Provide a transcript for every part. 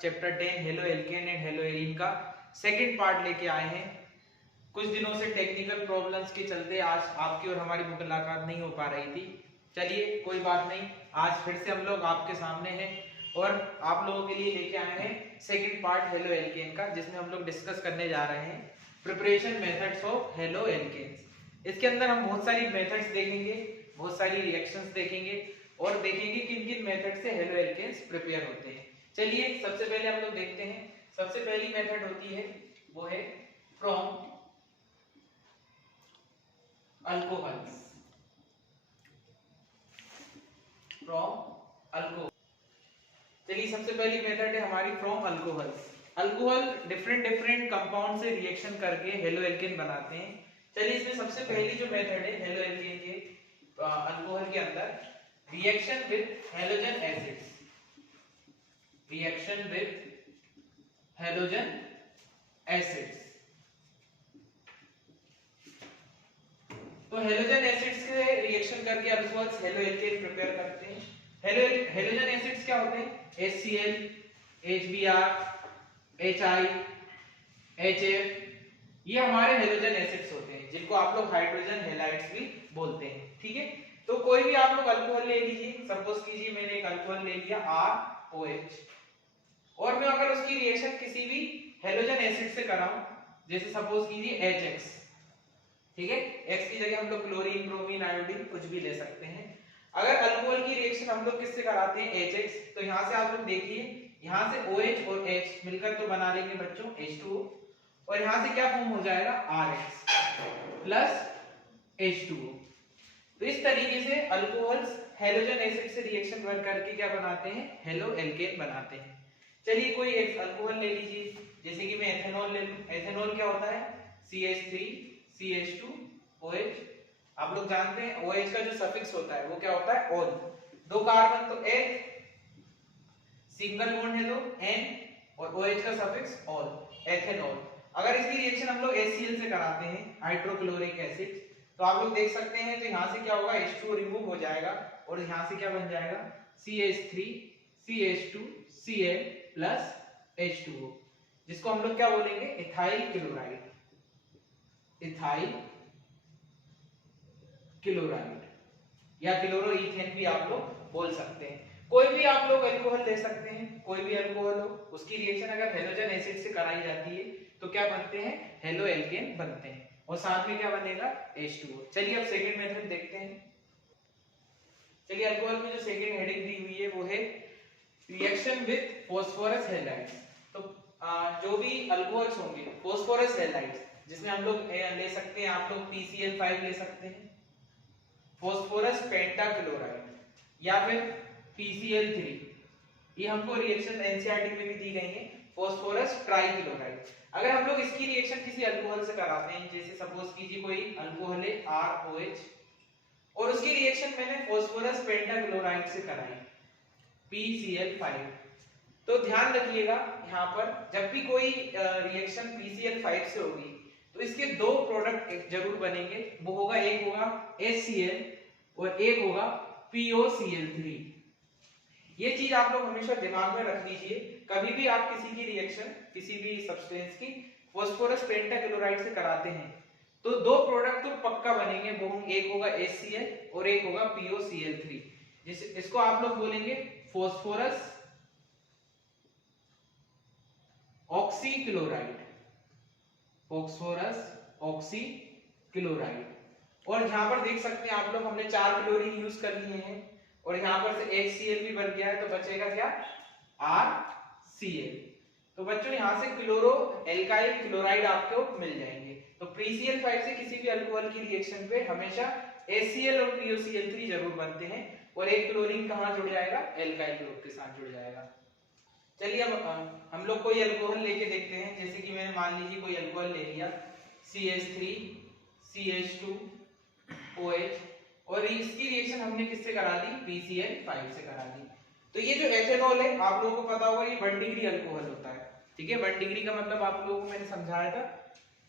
Chapter 10 halo alkane and hello arene का second part लेके आए हैं। कुछ दिनों से टेक्निकल प्रॉब्लम्स के चलते आज आपकी और हमारी मुलाकात नहीं हो पा रही थी। चलिए कोई बात नहीं, आज फिर से हम लोग आपके सामने हैं और आप लोगों के लिए लेके आए हैं सेकंड पार्ट हेलो एल्केन का, जिसमें हम लोग डिस्कस करने जा रहे हैं preparation methods of haloalkanes. इसके अंदर हम बहुत सारी मेथड्स देखेंगे, बहुत सारी रिएक्शंस देखेंगे और देखेंगे किन किन मेथड से हेलो एल्केन्स प्रिपेयर होते हैं। चलिए सबसे पहले हम लोग देखते हैं। सबसे पहली मेथड होती है वो है फ्रॉम अल्कोहल्स, फ्रॉम अल्कोहल। चलिए सबसे पहली मेथड है हमारी from alcohols. Alcohol different compound से रिएक्शन करके हेलो एल्केन बनाते हैं। चलिए इसमें सबसे पहली जो मेथड है हेलो एल्केन के अल्कोहल के अंदर, reaction with halogen acids, reaction with halogen acids. तो हैलोजन एसिड्स के रिएक्शन करके अल्कोहल्स हेलो एल्केन प्रिपेयर करते हैं। हैलोजन एसिड्स क्या होते हैं? HCl, HBr, HI, HF, ये हमारे हैलोजन एसिड्स होते हैं, जिनको आप लोग हाइड्रोजन हैलाइड्स भी बोलते हैं। ठीक है, तो कोई भी आप लोग अल्कोहल ले लीजिए। सपोज कीजिए मैंने एक अल्कोहल ले लिया ROH, और मैं अगर उसकी रिएक्शन किसी भी हैलोजन एसिड से कराऊं, जैसे सपोज कीजिए HX, ठीक है, X की जगह हम लोग क्लोरीन, ब्रोमीन, आयोडीन कुछ भी ले सकते हैं। अगर अल्कोहल की रिएक्शन हम लोग किससे कराते हैं? HX, तो यहां से आप लोग देखिए, यहां से OH और H मिलकर तो बना लेंगे बच्चों H2O, और यहां से क्या फॉर्म हो जाएगा? RH plus H2O। तो इस तरीके से अल्कोहल्स हैलोजन एसिड से रिएक्शन करके क्या बनाते हैं? हेलो एल्केन बनाते हैं। चलिए कोई एक अल्कोहल ले लीजिए, जैसे कि मैं एथेनॉल ले लूं। एथेनॉल क्या होता है? CH3CH2OH। आप लोग जानते हैं OH का जो सफिक्स होता है वो क्या होता है? ऑल। दो कार्बन तो H, सिंगल बॉन्ड है तो N, और OH का सफिक्स ऑल, एथेनॉल। अगर इसकी रिएक्शन हम लोग HCl से कराते हैं, हाइड्रोक्लोरिक एसिड, तो आप लोग देख सकते हैं, तो यहां से क्या होगा? H2O रिमूव हो जाएगा और यहां से क्या बन जाएगा? CH3CH2Cl प्लस H2O, जिसको हम लोग क्या बोलेंगे? इथाइल क्लोराइड, इथाइल क्लोराइड या क्लोरोईथेन भी आप लोग बोल सकते हैं। कोई भी आप लोग अल्कोहल ले सकते हैं, कोई भी अल्कोहल हो, उसकी रिएक्शन अगर हैलोजन एसिड से कराई जाती है तो क्या बनते हैं? हेलो एल्केन बनते हैं, और साथ में क्या बनेगा? H2O। चलिए अब सेकंड मेथड देखते हैं। चलिए अल्कोहल में जो सेकंड हेडिंग दी हुई है वो है रिएक्शन विद फास्फोरस हैलाइड्स। तो जो भी अल्कोहल्स होंगे फास्फोरस हैलाइड्स, जिसमें हम लोग ले सकते हैं, आप लोग PCl5 ले सकते हैं, फास्फोरस पेंटाक्लोराइड, या फिर PCl3। ये हमको रिएक्शन एनसीईआरटी में भी दी गई है, फास्फोरस ट्राइक्लोराइड। अगर हम लोग इसकी रिएक्शन किसी अल्कोहल से कराते हैं, जैसे सपोज कीजिए कोई अल्कोहल है ROH, और उसकी रिएक्शन मैंने फास्फोरस पेंटाक्लोराइड से कराई PCl5, तो ध्यान रखिएगा यहाँ पर जब भी कोई रिएक्शन PCl5 से होगी तो इसके दो प्रोडक्ट जरूर बनेंगे। वो होगा, एक होगा HCl और एक होगा POCl3। ये चीज आप लोग हमेशा दिमाग में रख लीजिए। कभी भी आप किसी की रिएक्शन किसी भी सब्सटेंस की फास्फोरस पेंटाक्लोराइड से कराते हैं तो दो प्रोडक्ट तो पक्का बनेंगे। वो एक होगा HCl और एक होगा POCl3, इसको आप लोग बोलेंगे फास्फोरस ऑक्सीक्लोराइड, फास्फोरस ऑक्सीक्लोराइड। और यहाँ पर देख सकते हैं आप लोग, हमने 4 क्लोरीन यूज कर लिए हैं और यहाँ पर से HCl भी बन गया है, तो बचेगा क्या? RCl। तो बच्चों यहाँ से क्लोरो एल्काइल क्लोराइड आपको मिल जाएंगे। तो PCl5 से किसी भी अल्कोहल की रिएक्शन पे हमेशा HCl और POCl3 जरूर बनते हैं, और एक क्लोरीन कहाँ जुड़ जाएगा? एल्काइल ग्रुप के साथ जुड़ जाएगा। चलिए अब हम लोग कोई अल्कोहल लेके देखते हैं। जैसे कि मैंने मान लीजिए कोई अल्कोहल ले लिया CH3CH2OH, और इसकी रिएक्शन हमने किससे करा दी? PCl5 से करा दी। तो ये जो एथेनॉल है, आप लोगों को पता होगा, ये 1 डिग्री अल्कोहल होता है। ठीक है, 1 डिग्री का मतलब आप लोगों को मैंने समझाया था,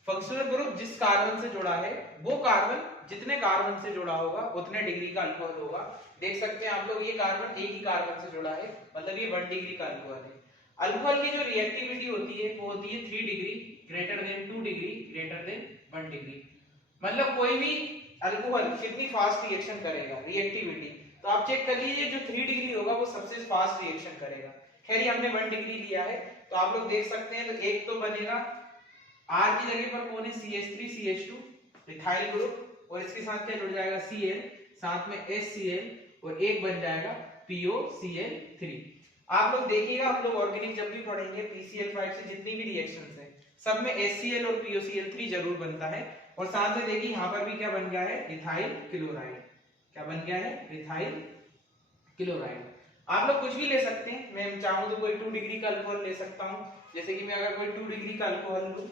फंक्शनल ग्रुप जिस कार्बन से जुड़ा है वो कार्बन जितने कार्बन से जुड़ा होगा उतने डिग्री का अल्कोहल होगा। देख सकते हैं आप लोग, ये कार्बन एक ही कार्बन से जुड़ा है, मतलब ये 1 डिग्री का अल्कोहल है। अल्कोहल की जो रिएक्टिविटी होती है वो होती है 3 degree greater than 2 degree greater than 1 degree. मतलब कोई भी अल्कोहल कितनी फास्ट रिएक्शन करेगा रिएक्टिविटी, तो आप चेक कर लीजिए जो 3 डिग्री होगा वो सबसे फास्ट रिएक्शन करेगा। खैर ये हमने 1 डिग्री लिया है तो आप लोग देख सकते हैं, तो एक तो बनेगा R की जगह पर कौन है CH3 CH2 मिथाइल ग्रुप, और इसके साथ क्या जुड़ जाएगा Cl, साथ में HCl, और एक बन जाएगा POCl3। आप लोग देखिएगा, आप लोग ऑर्गेनिक जब भी पढ़ेंगे PCl5 से जितनी भी रिएक्शंस है सब में HCl और POCl3 जरूर बनता है। और साथ में देखिए यहाँ पर भी क्या बन गया है, इथाइल क्लोराइड। क्या बन गया है, इथाइल क्लोराइड। आप लोग कुछ भी ले सकते हैं, मैं चाहूं तो कोई 2 डिग्री का अल्कोहल ले सकता हूं, जैसे कि मैं अगर कोई 2 डिग्री का अल्कोहल लूं,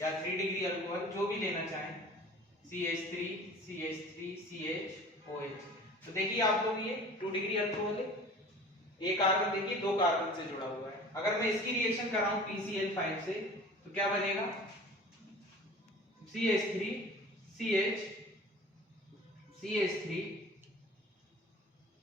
या 3 डिग्री अल्कोहल, जो भी लेना चाहें, CH3 CH3 CHOH, तो देखिए आप लोग ये 2 डिग्री अल्कोहल है, एक कार्बन देखिए 2 कार्बन से जुड़ा हुआ है। अगर मैं इसकी रिएक्शन कराऊं PCl5 से तो क्या बनेगा, CH3 CH CH3,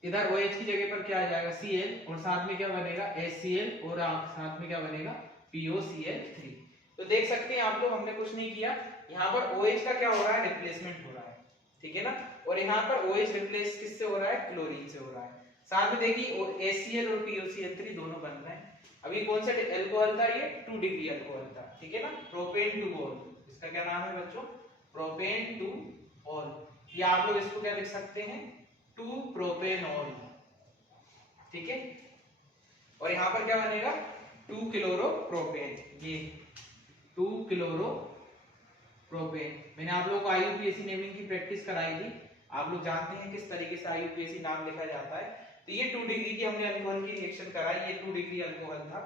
इधर OH की जगह पर क्या आ जाएगा Cl, और साथ में क्या बनेगा HCl, और साथ में क्या बनेगा POCl3। तो देख सकते हैं आप लोग, हमने कुछ नहीं किया, यहाँ पर OH का क्या हो रहा है, रिप्लेसमेंट हो रहा है, ठीक है ना, और यहाँ पर OH रिप्लेस किससे हो रहा है, क्लोरीन से हो रहा है। साथ में देखिए HCl और POCl3 दोनों बन रहे हैं। अभी कौन सा अल्कोहल था, ये 2 डिग्री अल्कोहल था, ठीक है ना, प्रोपेन टू ऑल, इसका क्या नाम है बच्चों, प्रोपेन टू ऑल, या आप लोग इसको क्या लिख सकते हैं, 2 प्रोपेनॉल, ठीक है। और यहाँ पर क्या बनेगा, 2 क्लोरोप्रोपेन, ये 2 क्लोरोप्रोपेन। मैंने आप लोगों को IUPAC नेमिंग की प्रैक्टिस कराई थी, आप लोग जानते हैं किस तरीके से IUPAC नाम लिखा जाता है। तो ये 2 डिग्री की हमने अल्कोहल की रिएक्शन कराई, ये 2 डिग्री अल्कोहल था।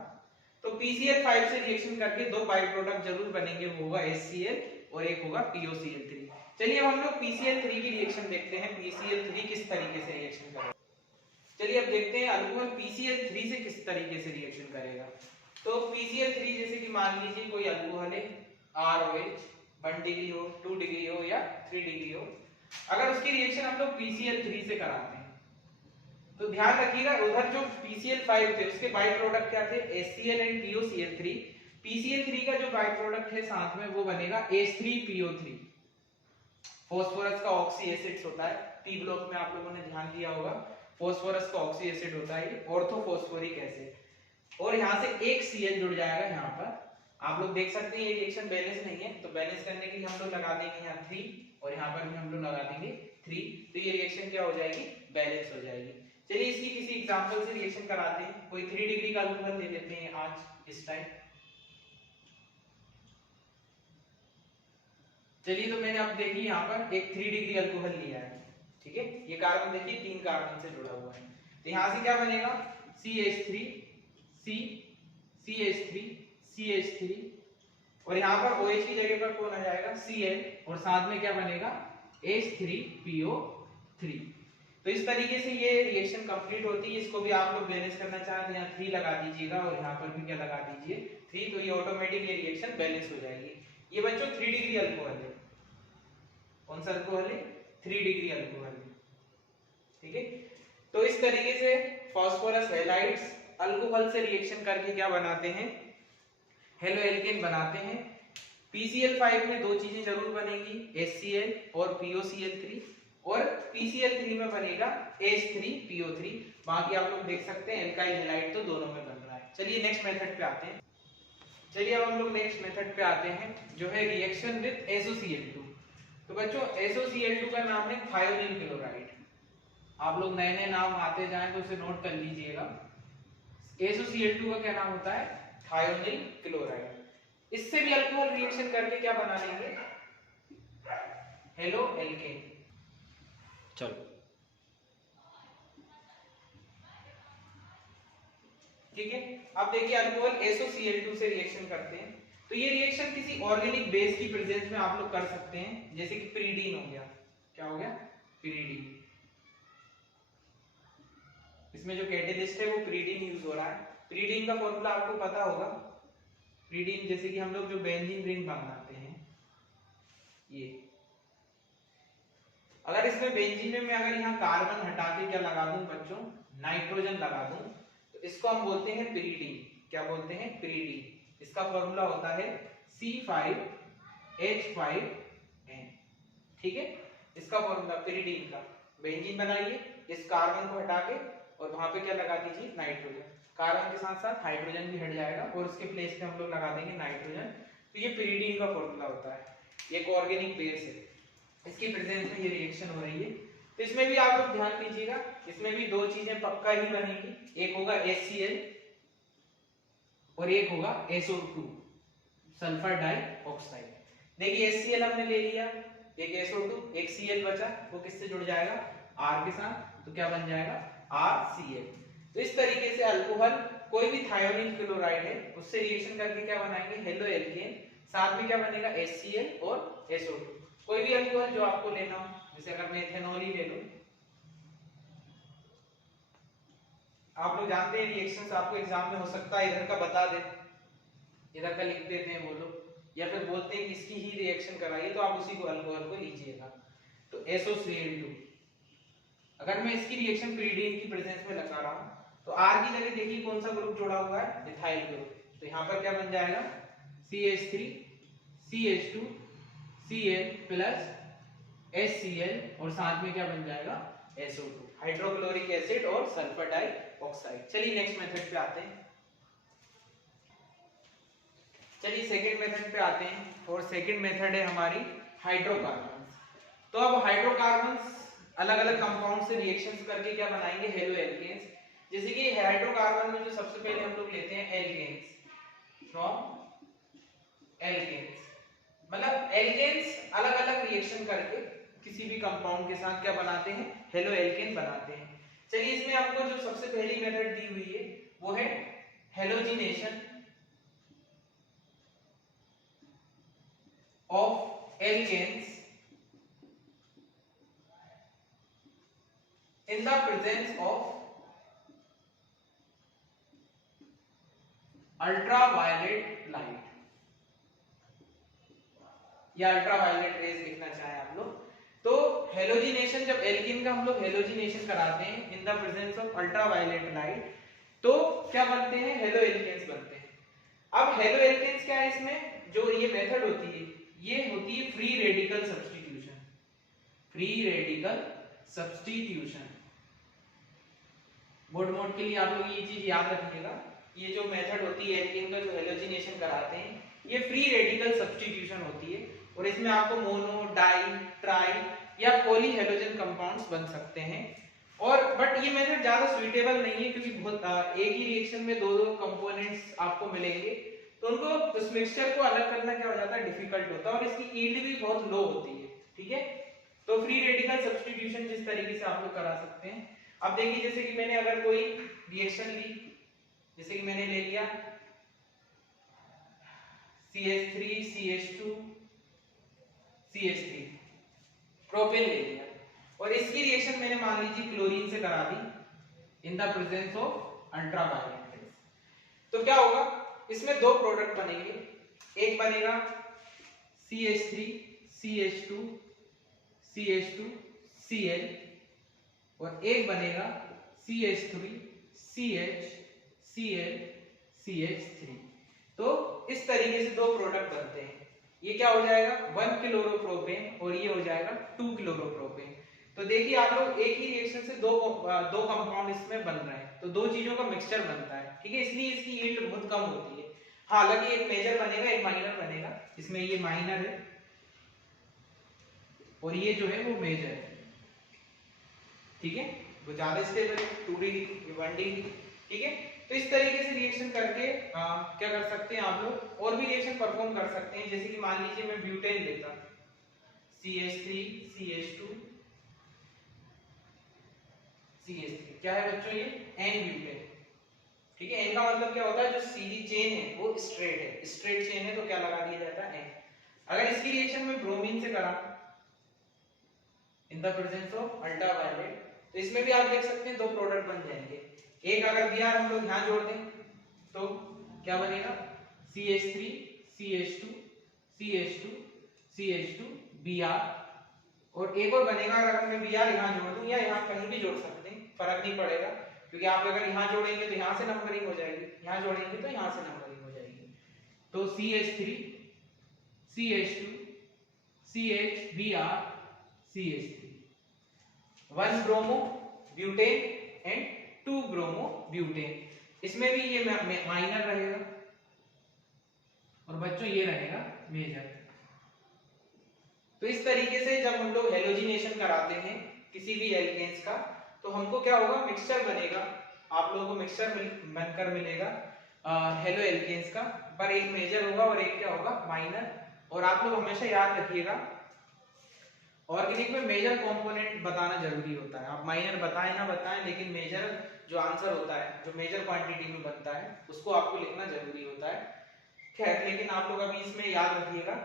तो PCl5 से रिएक्शन करके 2 बाई प्रोडक्ट जरूर बनेंगे, वो होगा HCl और एक होगा POCl3। चलिए अब हम लोग PCl3 की रिएक्शन देखते हैं, PCl3 किस तरीके से रिएक्शन करेगा। चलिए अब देखते हैं अल्कोहल PCl3 से किस तरीके से रिएक्शन करेगा। तो PCl3 जैसे कि मान लीजिए कोई अल्कोहल है ROH, 1 डिग्री हो, 2 डिग्री हो या 3 डिग्री हो, अगर उसकी रिएक्शन हम लोग PCl3 से कराते हैं तो ध्यान रखिएगा, उधर जो PCl5 थे उसके बाई प्रोडक्ट क्या थे, HCl एंड POCl3। PCl3 का जो बाई प्रोडक्ट है साथ में वो बनेगा H3PO3, फास्फोरस का ऑक्सी एसिड्स होता है, P ब्लॉक में आप लोगों ने ध्यान दिया होगा, फास्फोरस का ऑक्सी एसिड होता है, ऑर्थोफॉस्फोरिक एसिड, और यहाँ से एक Cl जुड़ जाएगा। यहाँ पर आप लोग देख सकते हैं ये रिएक्शन बैलेंस नहीं है, तो बैलेंस करने के लिए हम लोग लगा देंगे यहाँ 3, और यहाँ पर भी हम लोग लगा देंगे 3, तो ये रिएक्शन क्या हो जाएगी, बैलेंस हो जाएगी। चलिए इसकी किसी एग्जांपल से रिएक्शन कराते हैं, कोई 3 डिग्री का अल्कोहल ले लेते हैं आज इस टाइम। चलिए तो मैंने अब देखिए यहाँ पर एक 3 डिग्री अल्कोहल लिया है, ठीक है, ये कार्बन देखिए 3 कार्बन से जुड़ा हुआ है, तो यहाँ से क्या बनेगा CH3 C CH3 CH3, और यहाँ पर OH की जगह पर कौन आ जाएगा Cl, और साथ में क्या बनेगा H3PO3। तो इस तरीके से ये रिएक्शन कंप्लीट होती है। इसको भी आप लोग बैलेंस करना चाहें तो यहाँ 3 लगा दीजिएगा, और यहाँ पर भी क्या लगा दीजिए 3, तो ये ऑटोमेटिक ये रिएक्शन बैलेंस हो जाएगी। ये बच्चों 3 डिग्री अल्कोहल है, कौन सा अल्कोहल है, 3 डिग्री अल्कोहल है, ठीक है। तो इस तरीके से फास्फोरस हैलाइड्स अल्कोहल से रिएक्शन करके क्या बनाते हैं, हेलो एल्केन बनाते हैं। PCl5 में 2 चीजें जरूर बनेगी, HCl और POCl3, और PCl3 में बनेगा H3PO3। बाकी आप लोग देख सकते हैं एल्काइल हैलाइड तो दोनों में बन रहा है। चलिए नेक्स्ट मेथड पे आते हैं। चलिए अब हम लोग नेक्स्ट मेथड पे आते हैं, जो है रिएक्शन विद SOCl2। तो बच्चों SOCl2 का नाम है थायोनिल क्लोराइड। आप लोग नए नए नाम आते जाएं तो उसे नोट कर लीजिएगा। SOCl2 का क्या नाम होता है, थायोनिल क्लोराइड। इससे भी अल्कोहल रिएक्शन करके क्या बना लेंगे, हेलो एल्केन। चलो ठीक है, अब देखिए अल्कोहल SOCl2 से रिएक्शन करते हैं, तो ये रिएक्शन किसी ऑर्गेनिक बेस की प्रेजेंस में आप लोग कर सकते हैं, जैसे कि पिरीडीन हो गया, क्या हो गया, पिरीडीन। इसमें जो कैटेलिस्ट है वो पिरीडीन यूज हो रहा है। पिरीडीन का फॉर्मूला आपको पता होगा, पिरीडीन जैसे कि हम लोग जो बेंजीन रिंग बनाते हैं, ये अगर इसमें बेंजीन में मैं अगर यहाँ कार्बन हटा के क्या लगा दूं बच्चों, नाइट्रोजन लगा दूं, तो इसको हम बोलते हैं पिरीडीन। क्या बोलते हैं? पिरीडीन। इसका फॉर्मूला होता है C5H5N। ठीक है, इसका फॉर्मूला पिरीडीन का। बेंजीन बनाइए, इस कार्बन को हटा के और वहां पे क्या लगा दीजिए, नाइट्रोजन। कार्बन के साथ साथ हाइड्रोजन भी हट जाएगा और उसके प्लेस पे हम लोग लगा देंगे नाइट्रोजन। तो ये पिरीडीन का फॉर्मूला होता है। एक ऑर्गेनिक बेस है, इसकी प्रेजेंस में ये रिएक्शन हो रही है। तो इसमें भी आप लोग ध्यान दीजिएगा, इसमें भी दो चीजें पक्का ही बनेंगी, एक होगा HCl और एक होगा SO2, सल्फर डाइऑक्साइड। देखिए HCl हमने ले लिया, एक SO2, एक Cl बचा, वो किससे जुड़ जाएगा, R के साथ, तो क्या बन जाएगा, RCl। तो इस तरीके से अल्कोहल कोई भी थायोनील क्लोराइड है उससे रिएक्शन करके क्या बनाएंगे, हेलो एल्केन, साथ में क्या बनेगा, HCl और SO2। कोई भी अल्कोहल जो आपको लेना हो, जैसे अगर मैं इथेनॉल ही ले लूं, आप लोग जानते हैं रिएक्शंस आपको एग्जाम में हो सकता है इधर का बता दे, इधर का लिख देते हैं वो लोग, या फिर बोलते हैं कि इसकी ही रिएक्शन कराइए, तो आप उसी को अल्कोहल को लीजिएगा। तो SO3L2, अगर मैं इसकी रिएक्शन पिरीडीन की प्रेजेंस में लगा रहा हूं, तो R की जगह देखिए कौन सा ग्रुप जोड़ा हुआ है, इथाइल ग्रुप। तो यहां पर क्या बन जाएगा, CH3 CH2 Cl plus HCl और साथ में क्या बन जाएगा, SO2, हाइड्रोक्लोरिक एसिड और सल्फर डाइऑक्साइड। चलिए नेक्स्ट मेथड पे आते हैं। चलिए सेकंड मेथड पे आते हैं, और सेकंड मेथड है हमारी हाइड्रोकार्बन्स। तो अब हाइड्रोकार्बन्स अलग अलग कंपाउंड से रिएक्शंस करके क्या बनाएंगे, हेलो एल्केन्स। जैसे कि हाइड्रोकार्बन में जो सबसे पहले हम लोग लेते हैं एल्केन्स, फ्रॉम एल्केन्स, मतलब एल्केन्स अलग अलग रिएक्शन करके किसी भी कंपाउंड के साथ क्या बनाते हैं, हेलो एल्केन बनाते हैं। चलिए इसमें आपको जो सबसे पहली मेथड दी हुई है वो है halogenation of alkanes in the presence of ultraviolet light, या अल्ट्रावायलेट रेज लिखना चाहे आप लोग। तो हेलोजिनेशन, जब एल्कीन का हम लोग हेलोजिनेशन कराते हैं इन the presence of ultraviolet light, तो क्या बनते हैं, हेलो एल्केन्स बनते हैं। अब हेलो एल्केन्स क्या है, इसमें जो ये मेथड होती है ये होती है free radical substitution. Free radical substitution, board mode के लिए आप लोग ये चीज याद रखिएगा, ये जो मेथड होती है एल्केन का जो हेलोजिनेशन कराते हैं ये फ्री रेडिकल सब्स्टिट्यूशन होती है, और इसमें आपको मोनो, डाई, ट्राई या पॉली हेलोजन कंपाउंड्स बन सकते हैं। और बट ये मेथड ज्यादा सुइटेबल नहीं है, क्योंकि बहुत एक ही रिएक्शन में दो दो कंपोनेंट्स आपको मिलेंगे, तो उनको उस मिक्सचर को अलग करना क्या हो जाता है, डिफिकल्ट होता है, और इसकी यील्ड भी बहुत लो होती है। ठीक है, तो फ्री रेडिकल सब्स्टिट्यूशन जिस तरीके से आप लोग करा सकते हैं। अब देखिए जैसे कि मैंने अगर कोई रिएक्शन ली, जैसे कि मैंने ले लिया CH3 CH2 CH3, प्रोपेन ले लिया, और इसकी रिएक्शन मैंने मान लीजिए क्लोरीन से करा दी in the presence of ultraviolet rays. तो क्या होगा, इसमें दो प्रोडक्ट बनेंगे, एक बनेगा CH3 CH2 CH2 Cl और एक बनेगा CH3 CH Cl CH3। तो इस तरीके से दो प्रोडक्ट बनते हैं। ये क्या हो जाएगा, 1 क्लोरोप्रोपेन, और ये हो जाएगा 2 क्लोरोप्रोपेन। तो देखिए आप लोग एक ही रिएक्शन से दो कंपाउंड इसमें बन रहे हैं, तो दो चीजों का मिक्सचर बनता है। ठीक है, इसलिए इसकी यील्ड बहुत कम होती है। हालांकि एक मेजर बनेगा एक माइनर बनेगा, इसमें ये माइनर है और ये जो है वो मेजर है। ठीक है, वो ज्यादा स्टेबल है, 2D 1D। ठीक है, तो इस तरीके से रिएक्शन करके क्या कर सकते हैं आप लोग, और भी रिएक्शन परफॉर्म कर सकते हैं। जैसे कि मान लीजिए मैं ब्यूटेन लेता, CH3 CH2 CH3, क्या है बच्चों ये, N ब्यूटेन। ठीक है, N का मतलब क्या होता है, जो सीधी चेन है वो स्ट्रेट है, स्ट्रेट चेन है तो क्या लगा दिया जाता है, N। अगर इसकी रिएक्शन में ब्रोमीन से करा इन द प्रेजेंस ऑफ अल्ट्रावायलेट, तो इसमें भी आप देख सकते हैं दो प्रोडक्ट बन जाएंगे। एक अगर Br हम लोग यहां जोड़ दें तो क्या बनेगा, CH3 CH2 CH2 CH2 Br, और एक और बनेगा, अगर मैं Br यहाँ जोड़ दूं या यहाँ कहीं भी जोड़ सकते हैं, फर्क नहीं पड़ेगा, क्योंकि आप अगर यहाँ जोड़ेंगे तो यहाँ से नंबरिंग हो जाएगी, यहाँ जोड़ेंगे तो यहाँ से नंबरिंग हो जाएगी। तो CH3 CH2 CH Br CH3, 1 bromo butane and 2 bromo butane. इसमें भी ये माइनर रहेगा और बच्चों ये रहेगा मेजर। तो इस तरीके से जब हम लोग हेलोजिनेशन कराते हैं किसी भी एल्केन्स का, तो हमको क्या होगा, मिक्सचर बनेगा, आप लोगों को मिक्सचर बनकर मिलेगा हेलो एल्केन्स का, पर एक मेजर होगा और एक क्या होगा, माइनर। और आप लोग हमेशा याद रखिएगा ऑर्गेनिक में मेजर कंपोनेंट बताना जरूरी होता है। आप माइनर बताएं ना बताएं, लेकिन मेजर जो आंसर होता है, जो मेजर क्वांटिटी में बनता है, उसको आपको लिखना जरूरी होता है। खैर, लेकिन आप लोग अभी इसमें याद रखिएगा,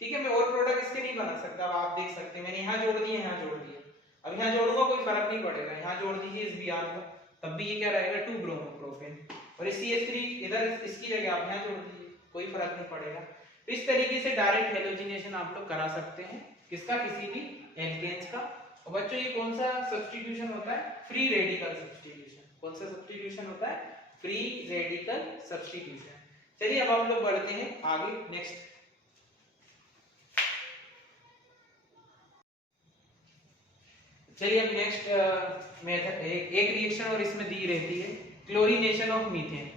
ठीक है। मैं और प्रोडक्ट इसके नहीं बना सकता, अब आप देख सकते हैं मैंने यहाँ जोड़ दिया, यहाँ जोड़ दिया, अब यहाँ जोड़ूंगा कोई फर्क नहीं पड़ेगा, यहाँ जोड़ दीजिए इस Br को, तब भी ये क्या रहेगा, 2 ब्रोमोप्रोपेन। और इस CH3 इधर इसकी जगह आप यहाँ जोड़ दीजिए, कोई फर्क नहीं पड़ेगा। तो इस तरीके से डायरेक्ट हेलोजिनेशन आप लोग करा सकते हैं, किसका, किसी भी एल्केन्स का। और बच्चों ये कौन सा सब्स्टिट्यूशन होता है, फ्री रेडिकल सब्स्टिट्यूशन। कौन सा सब्स्टिट्यूशन होता है, फ्री रेडिकल सब्स्टिट्यूशन। चलिए अब हम लोग बढ़ते हैं आगे नेक्स्ट। चलिए अब नेक्स्ट मेथड, एक रिएक्शन और इसमें दी रहती है क्लोरीनेशन ऑफ मीथेन।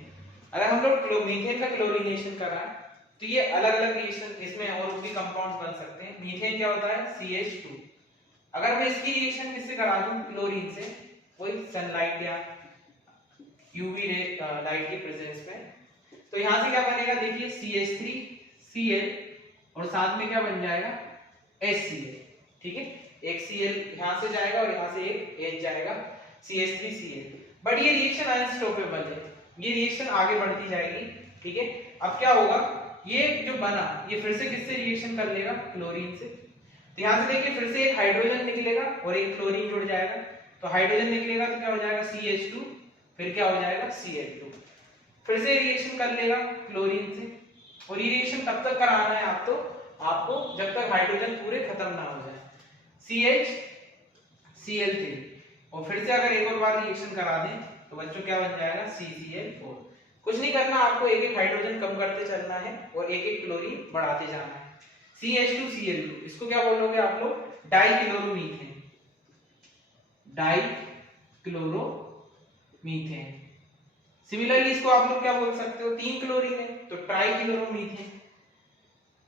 अगर हम लोग मीथेन का क्लोरीनेशन कराएं तो ये अलग अलग रिएक्शन, इसमें और भी कंपाउंड्स बन सकते हैं। मीथेन क्या होता है, CH2। अगर मैं इसकी रिएक्शन किससे करा दूं, क्लोरीन से, कोई सनलाइट या यूवी रे लाइट की प्रेजेंस में, तो यहां से क्या बनेगा, देखिए CH3Cl और साथ में क्या बन जाएगा, HCl। ठीक है, एक Cl यहां से जाएगा और यहां से एक H जाएगा, CH3Cl। बट ये रिएक्शन अनस्टॉपेबल है, ये रिएक्शन आगे बढ़ती जाएगी। ठीक है, अब क्या होगा, ये जो बना ये फिर से किससे रिएक्शन कर लेगा, क्लोरीन से। तो यहां से देखिए फिर से एक हाइड्रोजन निकलेगा और एक क्लोरीन जुड़ जाएगा, तो हाइड्रोजन निकलेगा तो क्या हो जाएगा, CH2, फिर क्या हो जाएगा, Cl2। फिर से रिएक्शन कर लेगा क्लोरीन से, और ये रिएक्शन तब तक कराना है आपको जब तक हाइड्रोजन पूरे खत्म ना हो जाए, CH Cl3। और फिर से अगर एक और बार रिएक्शन करा दें तो बच्चों क्या बन जाएगा, CCl4। कुछ नहीं करना, आपको एक एक हाइड्रोजन कम करते चलना है और एक एक क्लोरीन बढ़ाते जाना है। CH2Cl2, इसको क्या बोलोगे आप लोग, डाइक्लोरोमीथेन। डाइक्लोरोमीथेन। सिमिलरली इसको आप लोग क्या बोल सकते हो, 3 क्लोरीन है तो ट्राइक्लोरोमीथेन।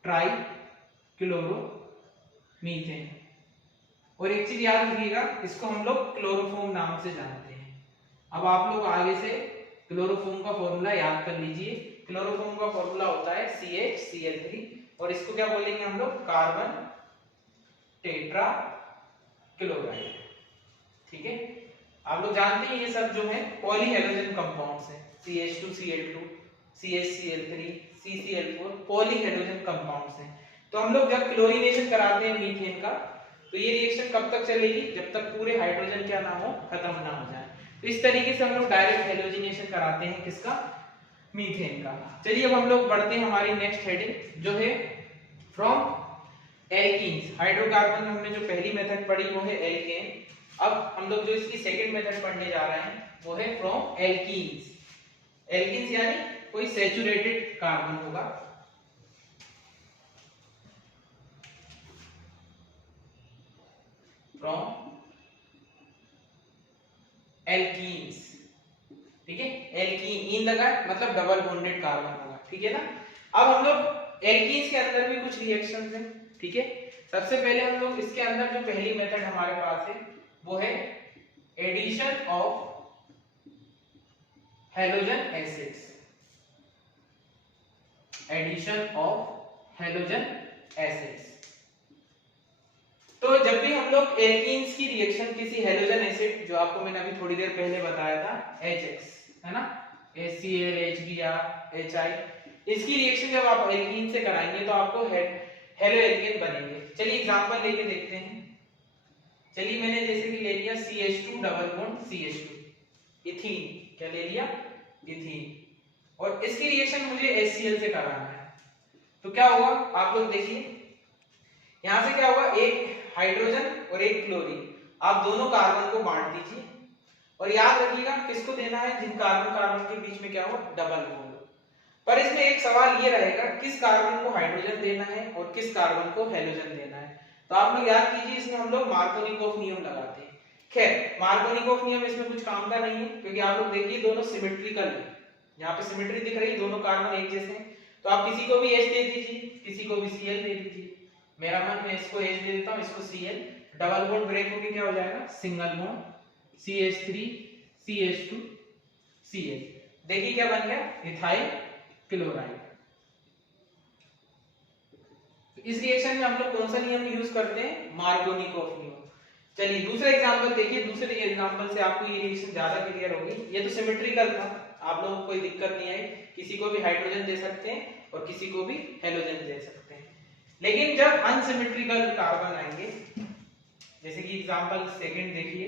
ट्राइक्लोरोमीथेन। और एक चीज याद रखिएगा, इसको हम लोग क्लोरोफॉर्म नाम से जानते हैं। अब आप लोग आगे से क्लोरोफॉर्म का फॉर्मूला याद कर लीजिए। क्लोरोफॉर्म का फॉर्मूला होता है CHCl3, और इसको क्या बोलेंगे हम लोग, कार्बन टेट्रा क्लोराइड। ठीक है, आप लोग जानते हैं ये सब जो है पॉलीहेलोजन कंपाउंड्स हैं, CH2Cl2 CHCl3 CCl4 polyhalogen compounds हैं। तो हम लोग जब क्लोरीनेशन कराते हैं मीथेन का, तो ये रिएक्शन कब तक चलेगी, जब तक पूरे हाइड्रोजन क्या ना हो, खत्म ना हो जाए। तो इस तरीके से हम लोग डायरेक्ट हेलोजिनेशन कराते हैं, किसका, मीथेन का। चलिए अब हम लोग बढ़ते हैं हमारी नेक्स्ट हेडिंग, जो है फ्रॉम एल्कीन्स। हाइड्रोकार्बन में हमने जो पहली मेथड पढ़ी वो है एल्केन। अब हम लोग जो इसकी सेकंड मेथड पढ़ने जा रहे हैं वो है फ्रॉम एल्कीन्स। एल्कीन्स यानी कोई सैचुरेटेड कार्बन होगा। फ्रॉम एल्कीन्स, ठीक है, एल्कीन इन लगा मतलब डबल बॉन्डेड कार्बन होगा। ठीक है ना। अब हम लोग एल्कीन्स के अंदर भी कुछ रिएक्शंस हैं। ठीक है, सबसे पहले हम लोग इसके अंदर जो पहली मेथड हमारे पास है वो है addition of halogen acids. Addition of halogen acids. तो जब भी हम लोग एल्कीन्स की रिएक्शन किसी हैलोजन एसिड, जो आपको मैंने अभी थोड़ी देर पहले बताया था HX, है ना, HCl HBr HI, इसकी रिएक्शन जब आप एल्कीन से कराएंगे तो आपको हेलो एल्केन बनेंगे। चलिए एग्जांपल लेके देखते हैं। चलिए मैंने जैसे कि ले लिया CH2 double bond CH2, ethene, क्या ले लिया, इथीन, और इसकी रिएक्शन मुझे HCl से कराना है। तो क्या होगा आप लोग देखिए, यहां से क्या होगा, एक हाइड्रोजन और एक क्लोरीन, आप दोनों कार्बन को बांट दीजिए और याद रखिएगा किसको देना है, जिन कार्बन कार्बन के बीच में क्या हो, डबल बॉन्ड। पर इसमें एक सवाल ये रहेगा किस कार्बन को हाइड्रोजन देना है और किस कार्बन को हेलोजन देना है। तो आप लोग याद कीजिए, इसमें हम लोग मार्कोनिकोव नियम लगाते हैं। खैर मार्कोनिकोव नियम इसमें कुछ काम का नहीं है, क्योंकि आप लोग देखिए दोनों सिमेट्रिकल है, यहाँ पे सिमेट्री दिख रही है, दोनों कार्बन एक जैसे हैं। तो आप किसी को भी H दे दीजिए, किसी को भी Cl दे दीजिए। मेरा मन मैं इसको H दे देता हूँ, इसको Cl, डबल बॉन्ड ब्रेक होके क्या हो जाएगा, single bond CH3 CH2 Cl। देखिए क्या बन गया, इथाइल क्लोराइड। इस रिएक्शन में हम लोग कौन सा नियम यूज करते हैं, मार्कोनिकोव नियम। चलिए दूसरा एग्जांपल देखिए, दूसरे एग्जांपल से आपको ये रिएक्शन ज्यादा क्लियर होगी। ये तो सिमेट्रिकल था, आप लोगों को कोई दिक्कत नहीं आई, किसी को भी हाइड्रोजन दे सकते हैं और किसी को भी हेलोजन दे सकते हैं। लेकिन जब अनसिमेट्रिकल कार्बन आएंगे, जैसे कि एग्जांपल सेकंड देखिए,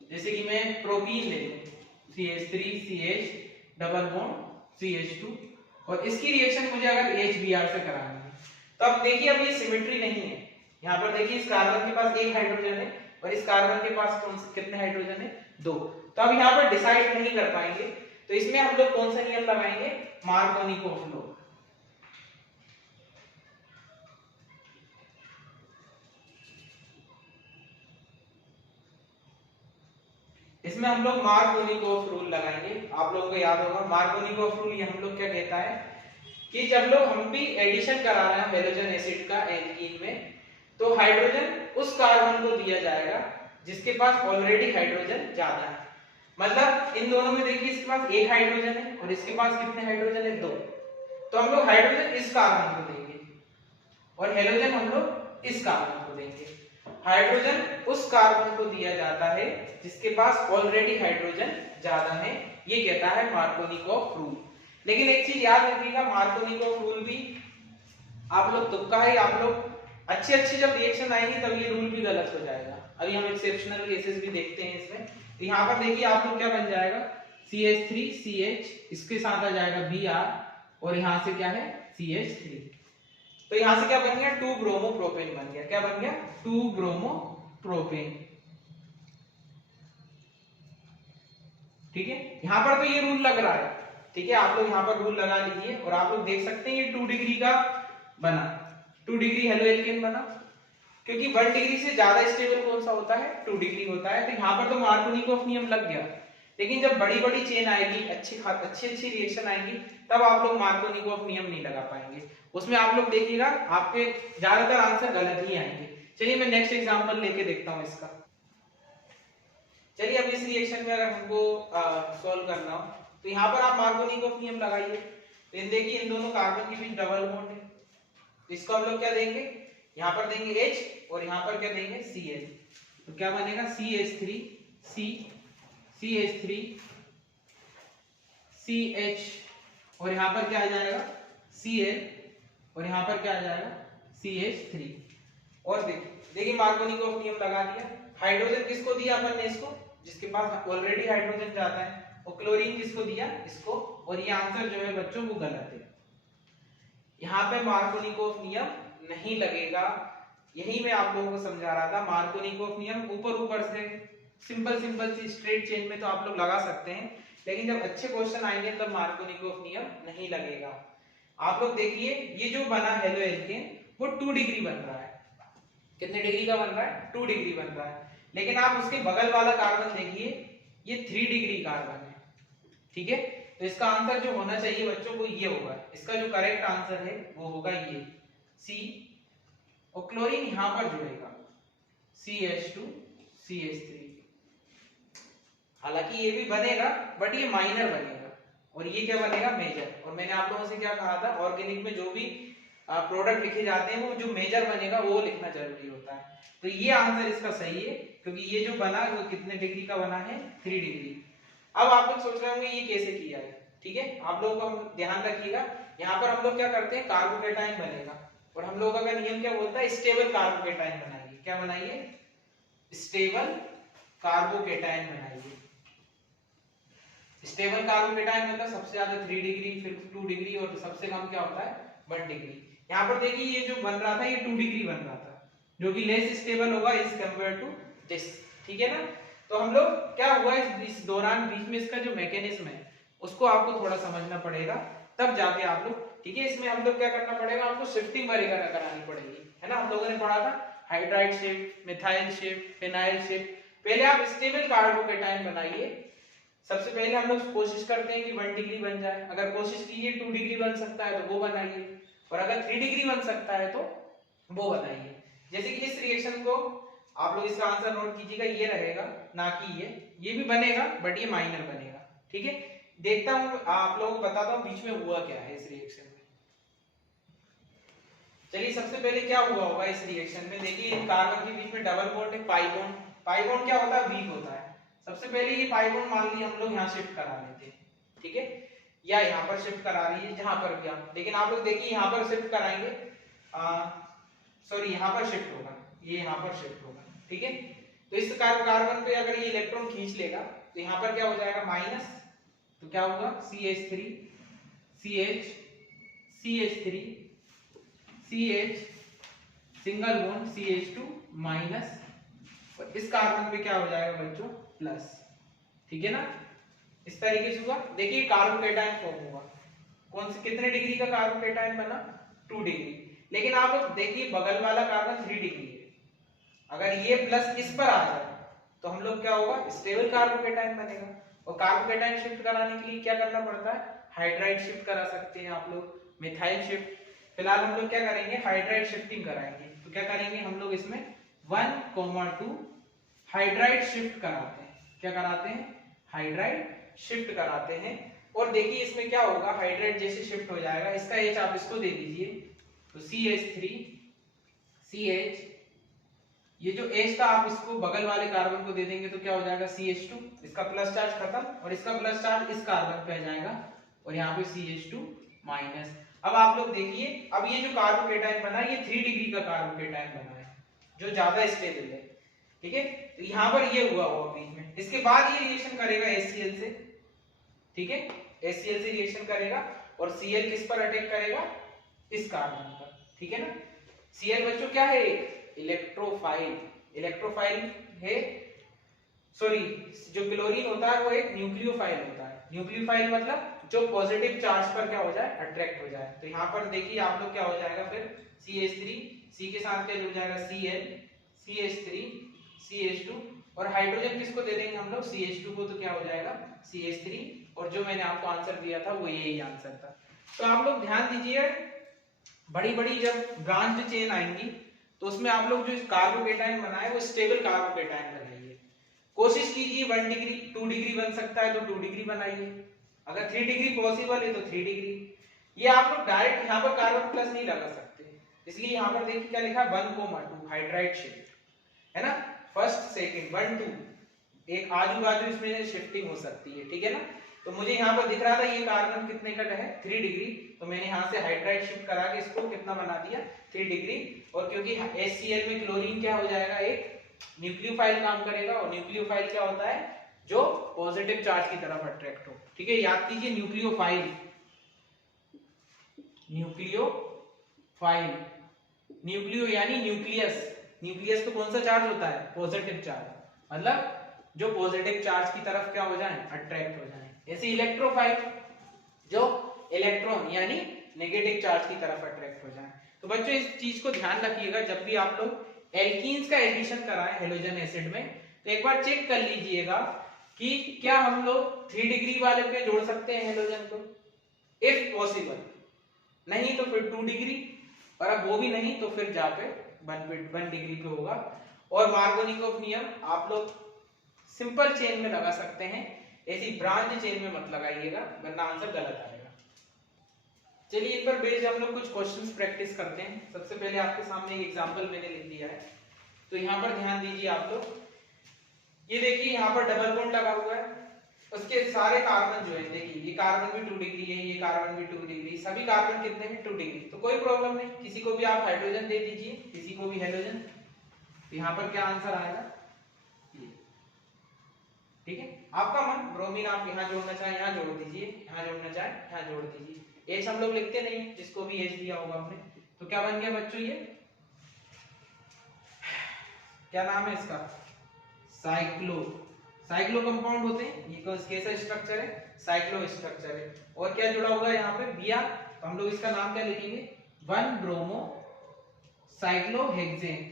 जैसे कि मैं प्रोपीन ले लूं, CH3 CH double bond CH2, और इसकी रिएक्शन मुझे अगर HBr से करानी है, तो अब देखिए अब ये सिमेट्री नहीं है। यहाँ पर देखिए इस कार्बन के पास एक हाइड्रोजन है और इस कार्बन के पास कितने हाइड्रोजन है, 2। तो अब यहाँ पर डिसाइड नहीं कर पाएंगे, तो इसमें हम लोग कौन सा नियम लगाएंगे, मार्कोनिकोव लॉ। इसमें हम लोग मार्कोनिकोव रूल लगाएंगे। आप लोगों को याद होगा मार्कोनिकोव रूल, ये हम लोग क्या कहता है कि जब लोग हम भी एडिशन करा रहे हैं हेलोजन एसिड का एल्कीन में, तो हाइड्रोजन उस कार्बन को दिया जाएगा जिसके पास ऑलरेडी हाइड्रोजन ज्यादा है। मतलब इन दोनों में देखिए इसके पास एक हाइड्रोजन है और इसके पास कितने हाइड्रोजन है, 2। तो हम लोग हाइड्रोजन इस कार्बन को देंगे और हेलोजन हम लोग इस कार्बन को देंगे। हाइड्रोजन उस कार्बन को दिया जाता है जिसके पास ऑलरेडी हाइड्रोजन ज्यादा है, ये कहता है मार्कोनिकोव रूल। लेकिन एक चीज याद रखिएगा, मार्कोनिकोव रूल भी आप लोग तुक्का है, आप लोग अच्छी जब रिएक्शन आएंगी तब ये रूल भी गलत हो जाएगा। अभी हम एक्सेप्शनल केसेस भी देखते हैं इसमें। तो यहाँ पर देखिए आप लोग क्या बन जाएगा, CH3 CH, इसके साथ आ जाएगा Br और यहाँ से क्या है CH3। तो यहाँ से क्या बन गया, 2 ब्रोमोप्रोपेन बन गया। क्या बन गया, 2 ब्रोमोप्रोपेन। ठीक है, यहाँ पर तो ये रूल लग रहा है। ठीक है, आप लोग यहाँ पर रूल लगा लीजिए और आप लोग देख सकते हैं ये 2 डिग्री का बना, 2 डिग्री हेलो एल्केन बना, क्योंकि 1 डिग्री से ज्यादा स्टेबल कौन सा होता है, 2 डिग्री होता है। तो यहाँ पर तो मार्कोनिकोव नियम लग गया। लेकिन जब बड़ी बड़ी चेन आएगी, अच्छी रिएक्शन आएंगी, तब आप लोग मार्कोनिकोव नियम नहीं लगा पाएंगे। उसमें आप लोग देखिएगा आपके ज्यादातर आंसर गलत ही आएंगे। चलिए मैं नेक्स्ट एग्जांपल लेके देखता हूँ इसका। चलिए अब इस रिएक्शन में अगर हमको सॉल्व करना हो, तो यहाँ पर आप मार्कोनिकोव नियम लगाइए। तो देखिए इन दोनों कार्बन के बीच डबल बॉन्ड है, तो इसको हम लोग क्या देंगे, यहाँ पर देंगे H और यहाँ पर क्या देंगे Cl। तो क्या बनेगा CH3 C CH3 CH और यहाँ पर क्या आ जाएगा Cl और यहाँ पर क्या आ जाएगा CH3। और देखिए मार्कोनिकोव नियम लगा दिया। हाइड्रोजन किसको दिया अपन ने, इसको जिसके पास ऑलरेडी हाइड्रोजन ज्यादा है, और क्लोरीन किसको दिया, इसको। और ये आंसर जो है बच्चों वो गलत है। यहाँ पे मार्कोनिकोव नियम नहीं लगेगा। यही मैं आप लोगों को समझा रहा था। मार्कोनिकोव नियम ऊपर से सिंपल सी स्ट्रेट चेन में तो आप लोग लगा सकते हैं, लेकिन जब अच्छे क्वेश्चन आएंगे तब मार्कोनिकोव नियम नहीं लगेगा। आप लोग देखिए ये जो बना हेलो एल्केन वो 2 डिग्री बन रहा है। कितने डिग्री का बन रहा है, 2 डिग्री बन रहा है। लेकिन आप उसके बगल वाला कार्बन देखिए, ये 3 डिग्री कार्बन है। ठीक है, तो इसका आंसर जो होना चाहिए बच्चों को ये होगा। इसका जो करेक्ट आंसर है वो होगा ये C। और क्लोरीन यहां पर जुड़ेगा CH2 CH3। हालांकि ये भी बनेगा बट ये माइनर बनेगा और ये क्या बनेगा, मेजर। और मैंने आप लोगों से क्या कहा था, ऑर्गेनिक में जो भी प्रोडक्ट लिखे जाते हैं वो जो मेजर बनेगा वो लिखना जरूरी होता है। तो ये आंसर इसका सही है, क्योंकि ये जो बना वो कितने डिग्री का बना है, 3 डिग्री। अब आप लोग सोच रहे होंगे ये कैसे किया है। ठीक है, आप लोगों को ध्यान रखिएगा, यहाँ पर हम लोग क्या करते हैं, कार्बोकेटाइन बनेगा और हम लोगों का नियम क्या बोलता है, स्टेबल कार्बोकेटाइन बनाइए। क्या बनाइए, स्टेबल कार्बोकेटाइन बनाइए। स्टेबल कार्बोकेटाइन मतलब सबसे ज्यादा 3 डिग्री, फिर 2 डिग्री और सबसे कम क्या होता है 1 डिग्री। यहाँ पर देखिए ये जो बन रहा था ये 2 डिग्री बन रहा था, जो कि लेस स्टेबल होगा इज कंपेयर टू दिस, ठीक है ना। तो हम लोग क्या हुआ इस दौरान बीच में इसका जो मैकेनिज्म है उसको आपको थोड़ा समझना पड़ेगा, तब जाके आप लोग, ठीक है। इसमें हम लोग क्या करना पड़ेगा, आपको शिफ्टिंग वगैरह करानी पड़ेगी, है ना। हम लोगों ने पढ़ा था hydride shift, methyl shift, phenyl shift. पहले आप स्टेबल कार्बोकेटाइन बनाइए। सबसे पहले हम लोग कोशिश करते हैं कि 1 डिग्री बन जाए। अगर कोशिश कीजिए 2 डिग्री बन सकता है तो वो बनाइए, और अगर 3 डिग्री बन सकता है तो वो बनाइए। जैसे कि इस रिएक्शन को आप लोग इसका आंसर नोट कीजिएगा, ये रहेगा ना कि ये भी बनेगा बट ये माइनर बनेगा, ठीक है। देखता हूं आप लोगों को बताता हूं बीच में हुआ क्या है इस रिएक्शन में। चलिए सबसे पहले क्या हुआ होगा इस रिएक्शन में, देखिए कार्बन के बीच में डबल बॉन्ड है, पाई बॉन्ड। पाई बॉन्ड क्या होता है, वीक होता है। सबसे पहले ये पाई बॉन्ड मान लीजिए हम लोग यहाँ शिफ्ट करा लेते हैं, ठीक है, या यहाँ पर शिफ्ट करा लीजिए जहां पर भी आप, लेकिन आप लोग देखिए यहाँ पर शिफ्ट कराएंगे, सॉरी यहाँ पर शिफ्ट होगा, ये यहाँ पर शिफ्ट होगा, ठीक है। तो इस कार्बन पे अगर ये इलेक्ट्रॉन खींच लेगा तो यहाँ पर क्या हो जाएगा माइनस, तो क्या होगा CH3 CH CH3 CH single bond CH2 minus, और इस कार्बन पे क्या हो जाएगा बच्चों प्लस, ठीक है ना। इस तरीके से हुआ। देखिए कार्बोकेटाइन फॉर्म हुआ, कौन से कितने डिग्री का कार्बोकेटाइन बना, 2 डिग्री। लेकिन आप लोग देखिए बगल वाला कार्बन 3 डिग्री है, अगर ये प्लस इस पर आ जाए तो हम लोग क्या होगा स्टेबल कार्बोकेटाइन बनेगा। और कार्बोकेटाइन शिफ्ट कराने के लिए क्या करना पड़ता है, हाइड्राइड शिफ्ट करा सकते हैं आप लोग, मिथाइल शिफ्ट। फिलहाल हम लोग क्या करेंगे, हाइड्राइड शिफ्टिंग कराएंगे। तो क्या करेंगे हम लोग इसमें 1,2 हाइड्राइड शिफ्ट कराते हैं। क्या कराते हैं, हाइड्राइड शिफ्ट कराते हैं। और देखिए इसमें क्या होगा, हाइड्राइड जैसे शिफ्ट हो जाएगा, इसका H आप इसको दे दीजिए, तो CH3 CH, ये जो H था आप इसको बगल वाले कार्बन को दे देंगे तो क्या हो जाएगा CH2, इसका प्लस चार्ज खत्म, और इसका प्लस चार्ज इस कार्बन पे आ जाएगा, और यहाँ पे CH2 माइनस। अब आप लोग देखिए, अब ये जो कार्बोकेटाइन बना ये 3 डिग्री का कार्बोकेटाइन बना है जो ज्यादा स्टेबल है, ठीक है। तो यहाँ पर ये हुआ होगा बीच में, इसके बाद ये रिएक्शन करेगा HCl से, ठीक है, HCl से रिएक्शन करेगा, और Cl किस पर अटैक करेगा, इस कार्बन पर, ठीक है ना। Cl बच्चों क्या है, इलेक्ट्रोफाइल, इलेक्ट्रोफाइल है, सॉरी जो क्लोरीन होता है वो एक न्यूक्लियोफाइल होता है। न्यूक्लियोफाइल मतलब जो पॉजिटिव चार्ज पर क्या हो जाए, अट्रैक्ट हो जाए। तो यहाँ पर देखिए आप लोग क्या हो जाएगा फिर CH3, C के साथ क्या जुड़ जाएगा Cl, CH3 CH2, और हाइड्रोजन किसको दे देंगे हम लोग CH2 को, तो क्या हो जाएगा CH3, और जो मैंने आपको आंसर दिया था वो यही आंसर था। तो आप लोग ध्यान दीजिए, बड़ी बड़ी जब ब्रांच चेन आएंगी तो उसमें आप लोग जो कार्बोकेटाइन बनाए वो स्टेबल कार्बोकेटाइन बनाइए। कोशिश कीजिए 1 डिग्री 2 डिग्री बन सकता है तो 2 डिग्री बनाइए, अगर 3 डिग्री पॉसिबल है तो 3 डिग्री। ये आप लोग डायरेक्ट यहाँ पर कार्बन प्लस नहीं लगा सकते, इसलिए यहाँ पर देखिए क्या लिखा है 1,2 हाइड्राइड शिफ्ट, है ना, फर्स्ट सेकंड 1 2, एक आजू बाजू इसमें शिफ्टिंग हो सकती है, ठीक है ना। तो मुझे यहाँ पर दिख रहा था ये कार्बन कितने का है 3 डिग्री, तो मैंने यहाँ से हाइड्राइड शिफ्ट करा के इसको कितना बना दिया 3 डिग्री। और क्योंकि HCl में क्लोरीन क्या हो जाएगा, एक न्यूक्लियोफाइल काम करेगा, और न्यूक्लियोफाइल क्या होता है, जो पॉजिटिव चार्ज की तरफ अट्रैक्ट हो, ठीक है। याद कीजिए न्यूक्लियोफाइल, न्यूक्लियोफाइल, न्यूक्लियो यानी न्यूक्लियस, न्यूक्लियस तो कौन सा चार्ज होता है, पॉजिटिव चार्ज, मतलब जो पॉजिटिव चार्ज की तरफ क्या हो जाए, अट्रैक्ट हो जाए। ऐसे इलेक्ट्रोफाइल जो इलेक्ट्रॉन यानी नेगेटिव चार्ज की तरफ अट्रैक्ट हो जाए। तो बच्चों इस चीज को ध्यान रखिएगा, जब भी आप लोग एल्कीन्स का एडिशन कराएं हेलोजन एसिड में, तो एक बार चेक कर लीजिएगा कि क्या हम लोग 3 डिग्री वाले पे जोड़ सकते हैं हेलोजन को, इफ पॉसिबल, नहीं तो फिर 2 डिग्री, और अब वो भी नहीं तो फिर जाके 1 डिग्री पे होगा। और मार्गोनिकोव नियम आप लोग सिंपल चेन में लगा सकते हैं, ऐसी ब्रांच चेन में मत लगाइएगा वरना आंसर गलत आएगा। चलिए इन पर बेस्ड हम लोग कुछ क्वेश्चंस प्रैक्टिस करते हैं। सबसे पहले आपके सामने एक एग्जांपल मैंने लिख दिया है, तो यहाँ पर ध्यान दीजिए आप लोग, ये देखिए यहाँ पर डबल बॉन्ड लगा हुआ है, उसके सारे कार्बन जो है देखिए, ये कार्बन भी 2 डिग्री है, ये कार्बन भी 2 डिग्री, सभी कार्बन कितने हैं 2 डिग्री, तो कोई प्रॉब्लम नहीं, किसी को भी आप हाइड्रोजन दे दीजिए, किसी को भी हेलोजन। तो यहाँ पर क्या आंसर आएगा, ठीक है। आपका मन, ब्रोमीन आप यहाँ जोड़ना चाहे यहाँ जोड़ दीजिए, यहाँ जोड़ना चाहे यहाँ जोड़ दीजिए। H हम लोग लिखते नहीं, जिसको भी H दिया होगा हमने, तो क्या बन गया बच्चों ये क्या नाम है इसका, साइक्लो, साइक्लो कंपाउंड होते हैं। ये कैसा स्ट्रक्चर है, साइक्लो स्ट्रक्चर है। और क्या जुड़ा हुआ है यहाँ पे, Br, तो हम लोग इसका नाम क्या लिखेंगे, 1 ब्रोमो साइक्लोहेक्सेन,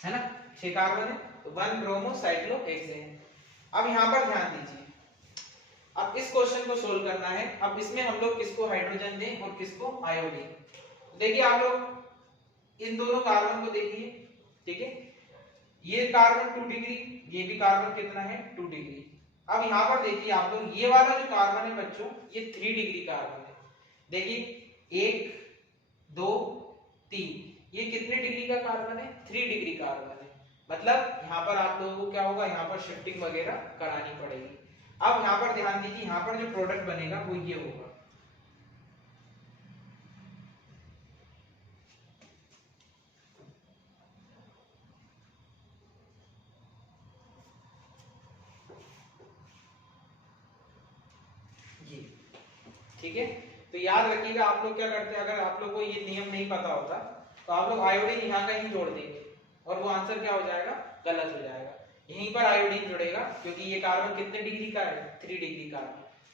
है ना, 6 कार्बन है तो 1 ब्रोमो साइक्लोहेक्सेन। अब यहाँ पर ध्यान दीजिए, अब इस क्वेश्चन को सोल्व करना है। अब इसमें हम लोग किसको हाइड्रोजन दें और किसको आयोडीन। देखिए आप लोग इन दोनों कार्बन को देखिए, ठीक है, ये कार्बन 2 डिग्री, ये भी कार्बन कितना है 2 डिग्री। अब यहाँ पर देखिए आप लोग, ये वाला जो कार्बन है बच्चों, ये 3 डिग्री कार्बन है। देखिए 1 2 3, ये कितने डिग्री का कार्बन है, 3 डिग्री कार्बन है। मतलब यहाँ पर आप लोगों को क्या होगा, यहाँ पर शिफ्टिंग वगैरह करानी पड़ेगी। अब यहाँ पर ध्यान दीजिए, यहाँ पर जो प्रोडक्ट बनेगा वो ये होगा, ये, ठीक है। तो याद रखिएगा, आप लोग क्या करते हैं, अगर आप लोग को ये नियम नहीं पता होता तो आप लोग आयोडीन यहाँ कहीं जोड़ देंगे और वो आंसर क्या हो जाएगा, गलत हो जाएगा। यहीं पर आयोडीन जुड़ेगा क्योंकि ये कार्बन कितने डिग्री का है, 3 डिग्री का।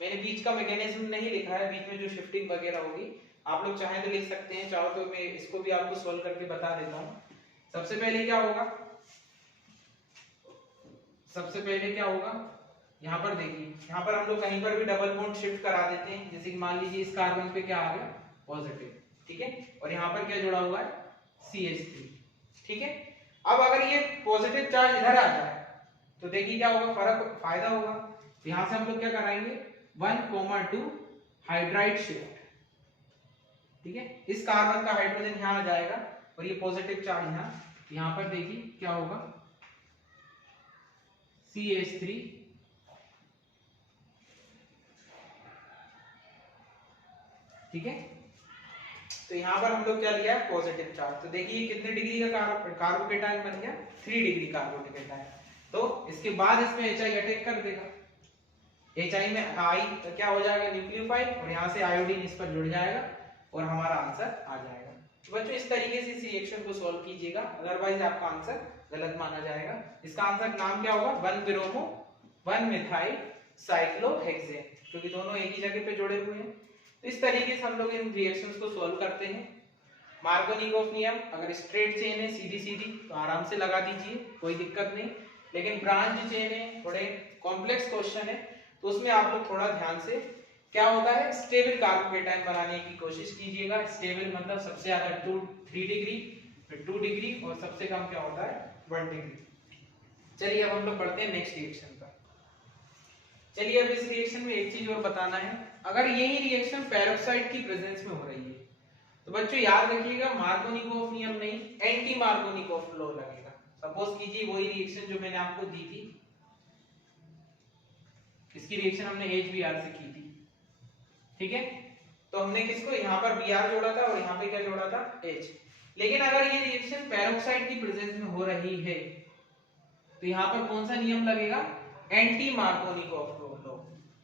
मैंने बीच का मैकेनिज्म नहीं लिखा है, बीच में जो शिफ्टिंग वगैरह होगी आप लोग चाहे तो लिख सकते हैं, चाहो तो मैं इसको भी आपको सोल्व करके बता देता हूँ। सबसे पहले क्या होगा, सबसे पहले क्या होगा, यहाँ पर देखिए, यहाँ पर हम लोग कहीं पर भी डबल बॉन्ड शिफ्ट करा देते हैं। जैसे कि मान लीजिए इस कार्बन पे क्या आ गया, पॉजिटिव, ठीक है, और यहाँ पर क्या जुड़ा हुआ है, CH3, ठीक है। अब अगर ये पॉजिटिव चार्ज इधर आ जाए तो देखिए क्या होगा, फर्क, फायदा होगा। तो यहाँ से हम लोग क्या कराएंगे, 1,2 हाइड्राइड शिफ्ट, ठीक है। इस कार्बन का हाइड्रोजन यहाँ आ जाएगा और ये पॉजिटिव चार्ज यहाँ पर देखिए क्या होगा, CH3, ठीक है। तो यहाँ पर हम लोग क्या लिया है, पॉजिटिव चार्ज। तो देखिए कितने डिग्री का कार्बोकेटायन बन गया, 3 डिग्री कार्बोकेटायन। तो इसके बाद इसमें HI अटैक कर देगा, HI में I क्या हो जाएगा, न्यूक्लियोफाइल, और यहाँ से आयोडीन इस पर जुड़ जाएगा और हमारा आंसर आ जाएगा। तो बच्चों इस तरीके से इस रिएक्शन को सॉल्व कीजिएगा, अदरवाइज आपका आंसर गलत माना जाएगा। इसका आंसर नाम क्या होगा, 1 ब्रोमो 1 मिथाइल साइक्लोहेक्सेन, क्योंकि दोनों एक ही जगह पे जुड़े हुए हैं। तो इस तरीके से हम लोग इन रिएक्शंस को सॉल्व करते हैं। मार्कोनिकोव नियम अगर स्ट्रेट चेन है सीधी सीधी तो आराम से लगा दीजिए, कोई दिक्कत नहीं। लेकिन ब्रांच चेन है, थोड़े कॉम्प्लेक्स क्वेश्चन है, तो उसमें आप लोग थोड़ा ध्यान से क्या होता है, स्टेबल कार्बोकेटायन बनाने की कोशिश कीजिएगा। स्टेबल मतलब सबसे ज्यादा 3 डिग्री, फिर 2 डिग्री, और सबसे कम क्या होता है 1 डिग्री। चलिए अब हम लोग बढ़ते हैं नेक्स्ट रिएक्शन पर। चलिए अब इस रिएक्शन में एक चीज और बताना है, अगर यही रिएक्शन पेरोक्साइड की प्रेजेंस में हो रही है तो बच्चों याद रखिएगा, मार्कोनिकोव नियम नहीं, एंटी मार्कोनिकोव लॉ लगेगा। सपोज कीजिए वही रिएक्शन जो मैंने आपको दी थी, इसकी रिएक्शन हमने HBr से की थी, ठीक है। तो हमने किसको यहाँ पर Br जोड़ा था और यहाँ पे क्या जोड़ा था, H। लेकिन अगर ये रिएक्शन पेरोक्साइड की प्रेजेंस में हो रही है तो यहाँ पर कौन सा नियम लगेगा, एंटी मार्कोनिकोव लॉ।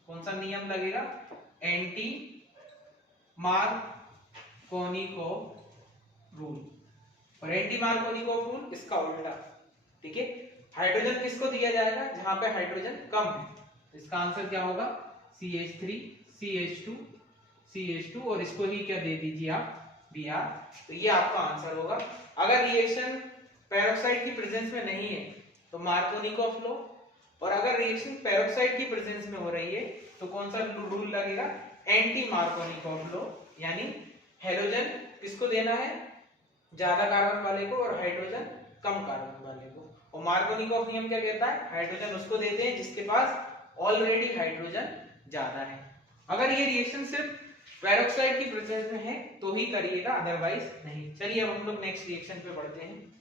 कौन सा नियम लगेगा, एंटी मार्कोनिकोव रूल। और एंटी मार्कोनिकोव रूल इसका उल्टा, ठीक है। हाइड्रोजन किसको दिया जाएगा, जहां पे हाइड्रोजन कम है। इसका आंसर क्या होगा, CH3 CH2 CH2, और इसको ही क्या दे दीजिए आप, Br। तो ये आपका आंसर होगा। अगर रिएक्शन पेरोक्साइड की प्रेजेंस में नहीं है तो मार्कोनिकोव लॉ, और अगर रिएक्शन पेरोक्साइड की प्रेजेंस में हो रही है तो कौन सा रूल लगेगा, एंटी मार्कोनिकोव लॉ। यानी हेलोजन किसको देना है, ज्यादा कार्बन वाले को, और हाइड्रोजन कम कार्बन वाले को। और मार्कोनिकोव नियम क्या कहता है, हाइड्रोजन उसको देते हैं जिसके पास ऑलरेडी हाइड्रोजन ज्यादा है। अगर ये रिएक्शन सिर्फ पेरोक्साइड की प्रेजेंस में है तो ही करिएगा, अदरवाइज नहीं। चलिए अब हम लोग नेक्स्ट रिएक्शन पे बढ़ते हैं।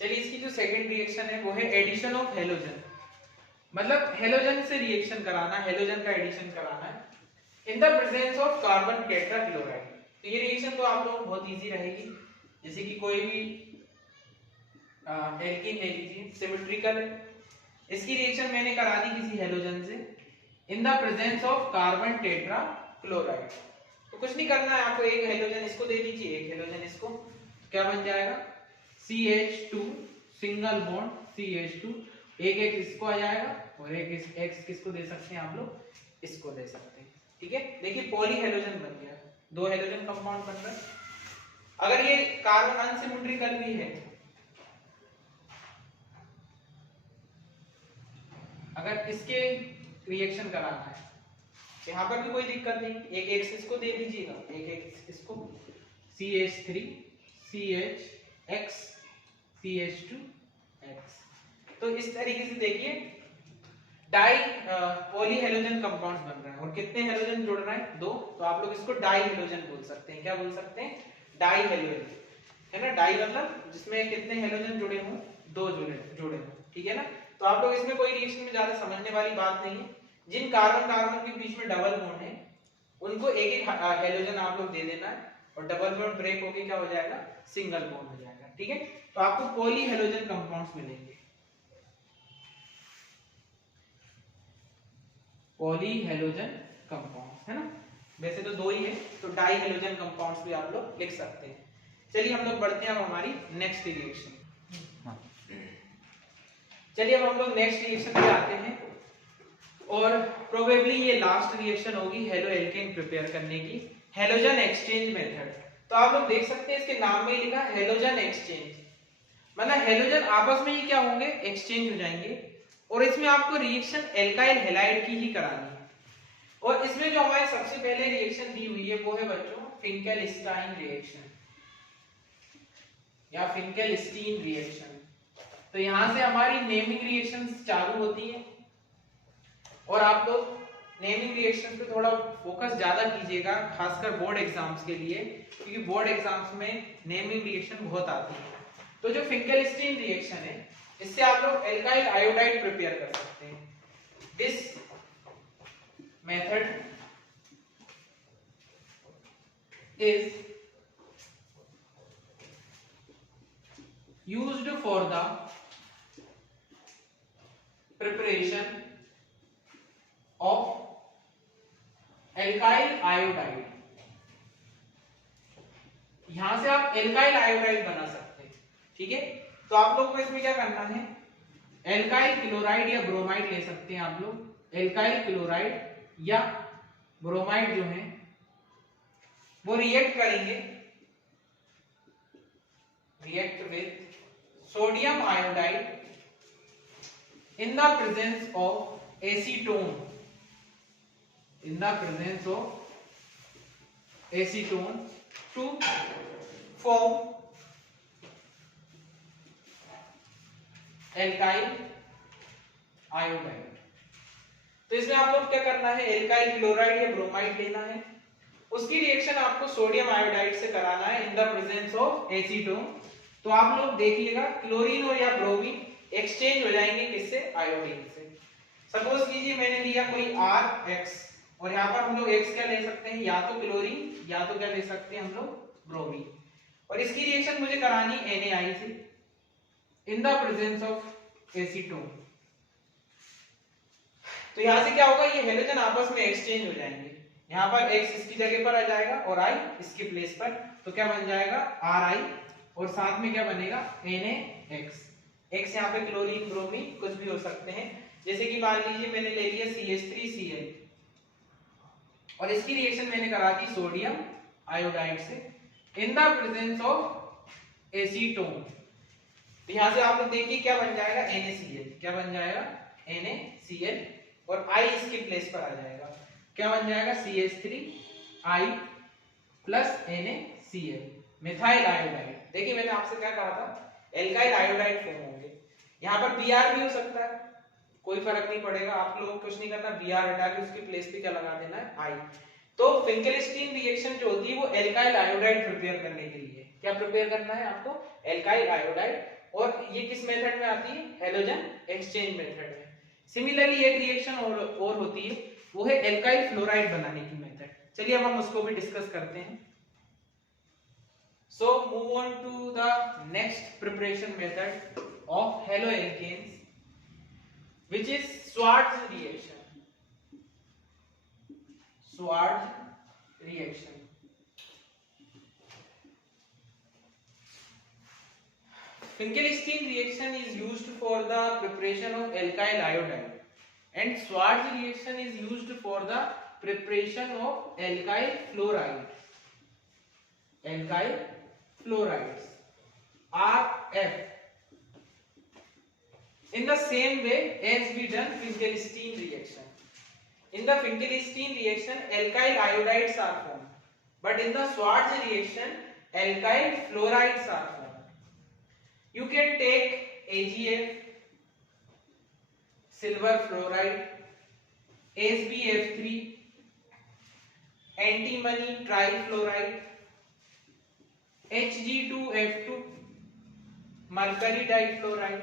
चलिए इसकी जो सेकंड रिएक्शन है वो है एडिशन ऑफ हेलोजन, मतलब हेलोजन से रिएक्शन कराना, हेलोजन का एडिशन कराना है इन the presence of carbon tetrachloride. तो ये रिएक्शन तो आप लोगों को बहुत इजी रहेगी। जैसे कि कोई भी एल्कीन ले लीजिए, सिमेट्रिकल है, इसकी रिएक्शन मैंने करा दी किसी हेलोजन से इन the presence of carbon tetrachloride. तो कुछ नहीं करना है आपको, एक हेलोजन इसको दे दीजिए, एक हेलोजन इसको, क्या बन जाएगा CH2 सिंगल बॉन्ड CH2, एक एक इसको आ जाएगा और एक X किसको दे सकते हैं आप लोग, इसको दे सकते हैं। ठीक है, देखिए पॉली हेलोजन बन गया, दो हेलोजन कंपाउंड बन रहा है। अगर ये कार्बन अनसिमेट्रिकल भी है, अगर इसके रिएक्शन कराना है, यहाँ पर भी कोई दिक्कत नहीं, एक एक्स इसको दे दीजिएगा, एक एक्स इसको, CH3 CHX CH2 X। तो इस तरीके से देखिए डाई पॉली हेलोजन कंपाउंड्स बन रहा है, और कितने हेलोजन जुड़ रहे हैं, दो, तो आप लोग इसको डाई हेलोजन बोल सकते हैं। क्या बोल सकते हैं, डाई हेलोजन, है ना। डाई मतलब जिसमें कितने हेलोजन जुड़े हों, दो जुड़े हों, ठीक है ना। तो आप लोग इसमें कोई रिएक्शन में ज्यादा समझने वाली बात नहीं है। जिन कार्बन कार्बन के बीच में डबल बॉन्ड है उनको एक एक हेलोजन आप लोग दे देना है, और डबल बॉन्ड ब्रेक होके क्या हो जाएगा, सिंगल बॉन्ड हो जाएगा। ठीक है, तो आपको पॉली हेलोजन कंपाउंड्स मिलेंगे, पॉली हेलोजन कंपाउंड्स, है ना। वैसे तो दो ही है, तो डाई हेलोजन कंपाउंड्स भी आप लोग लिख सकते हैं। चलिए हम लोग बढ़ते हैं अब हमारी नेक्स्ट रिएक्शन। चलिए अब हम लोग नेक्स्ट रिएक्शन पे आते हैं, और प्रोबेबली ये लास्ट रिएक्शन होगी हेलो एल्केन प्रिपेयर करने की, हेलोजन एक्सचेंज मेथड। तो आप लोग देख सकते हैं इसके नाम में ही लिखा हेलोजन एक्सचेंज, मतलब हेलोजन आपस में ही क्या होंगे, एक्सचेंज हो जाएंगे, और इसमें आपको रिएक्शन एल्काइल हैलाइड की ही करानी है। और इसमें जो हमारे सबसे पहले रिएक्शन दी हुई है वो है बच्चों फिंकेलस्टाइन रिएक्शन या फिंकेलस्टीन रिएक्शन। तो यहां से हमारी नेमिंग रिएक्शंस चालू होती है, और आप लोग नेमिंग रिएक्शन पे थोड़ा फोकस ज्यादा कीजिएगा, खासकर बोर्ड एग्जाम्स के लिए, क्योंकि बोर्ड एग्जाम्स में नेमिंग रिएक्शन बहुत आती है। तो जो फिंकेलस्टीन रिएक्शन है, इससे आप लोग एल्काइल आयोडाइड प्रिपेयर कर सकते हैं। This method is used for the preparation of alkyl iodide। यहां से आप एल्काइल आयोडाइड बना सकते हैं। ठीक है, तो आप लोग को इसमें क्या करना है, एल्काइल क्लोराइड या ब्रोमाइड ले सकते हैं आप लोग, एल्काइल क्लोराइड या ब्रोमाइड जो है वो रिएक्ट करेंगे, react with sodium iodide in the presence of acetone, in the presence of acetone to form alkyl iodide। तो इसमें आप लोग क्या करना है, एल्काइल क्लोराइड या ब्रोमाइड लेना है, उसकी रिएक्शन आपको सोडियम आयोडाइड से कराना है इन द प्रेजेंस ऑफ एसीटोन। तो आप लोग देखिएगा क्लोरीन और या ब्रोमीन एक्सचेंज हो जाएंगे किससे, आयोडीन से। सपोज कीजिए मैंने लिया कोई RX, और यहाँ पर हम लोग X क्या ले सकते हैं, या तो क्लोरीन या तो क्या ले सकते हैं हम लोग, ब्रोमीन, और इसकी रिएक्शन मुझे करानी NaI से इन द प्रेजेंस ऑफ एसीटोन। तो यहाँ से क्या होगा, ये हेलोजन आपस में एक्सचेंज हो जाएंगे, यहाँ पर X इसकी जगह पर आ जाएगा और I इसके प्लेस पर, तो क्या बन जाएगा RI, और साथ में क्या बनेगा NaX। X यहाँ पे क्लोरीन ब्रोमीन कुछ भी हो सकते हैं, जैसे कि मान लीजिए मैंने ले लिया CH3Cl, और इसकी रिएक्शन मैंने करा दी सोडियम आयोडाइड से इन द प्रेजेंस ऑफ एसीटोन। तो यहाँ से आप लोग देखिए क्या बन जाएगा, NaCl, क्या बन जाएगा NaCl, और I इसके प्लेस पर आ जाएगा, क्या बन जाएगा CH3I plus NaCl, methyl iodide. देखिए मैंने आपसे क्या कहा था, एल्काइल आयोडाइड फॉर्म होंगे, यहाँ पर Br भी हो सकता है, कोई फर्क नहीं पड़ेगा, आप लोगों को कुछ नहीं करना, Br हटा के उसके प्लेस पे क्या लगा देना है, I। तो फिंकेलस्टीन रिएक्शन जो होती है वो एल्काइल आयोडाइड प्रिपेयर करने के लिए, क्या प्रिपेयर करना है आपको, एल्काइल आयोडाइड, और ये किस मेथड में आती है, हेलोजन एक्सचेंज मेथड में। सिमिलरली एक रिएक्शन और होती है, वो है एल्काइल फ्लोराइड बनाने की मेथड। चलिए अब हम उसको भी डिस्कस करते हैं। So move on to the next preparation method of haloalkanes, which is Schwarz reaction. Schwarz reaction. Finkelstein reaction is used for the preparation of alkyl iodide and Schwarz reaction is used for the preparation of alkyl fluoride. Alkyl fluorides RF in the same way as we done Finkelstein reaction. In the Finkelstein reaction, alkyl iodides are formed, but in the Schwarz reaction, alkyl fluorides are formed. You can take AgF, silver fluoride, SbF3, antimony trifluoride, Hg2F2, mercury difluoride.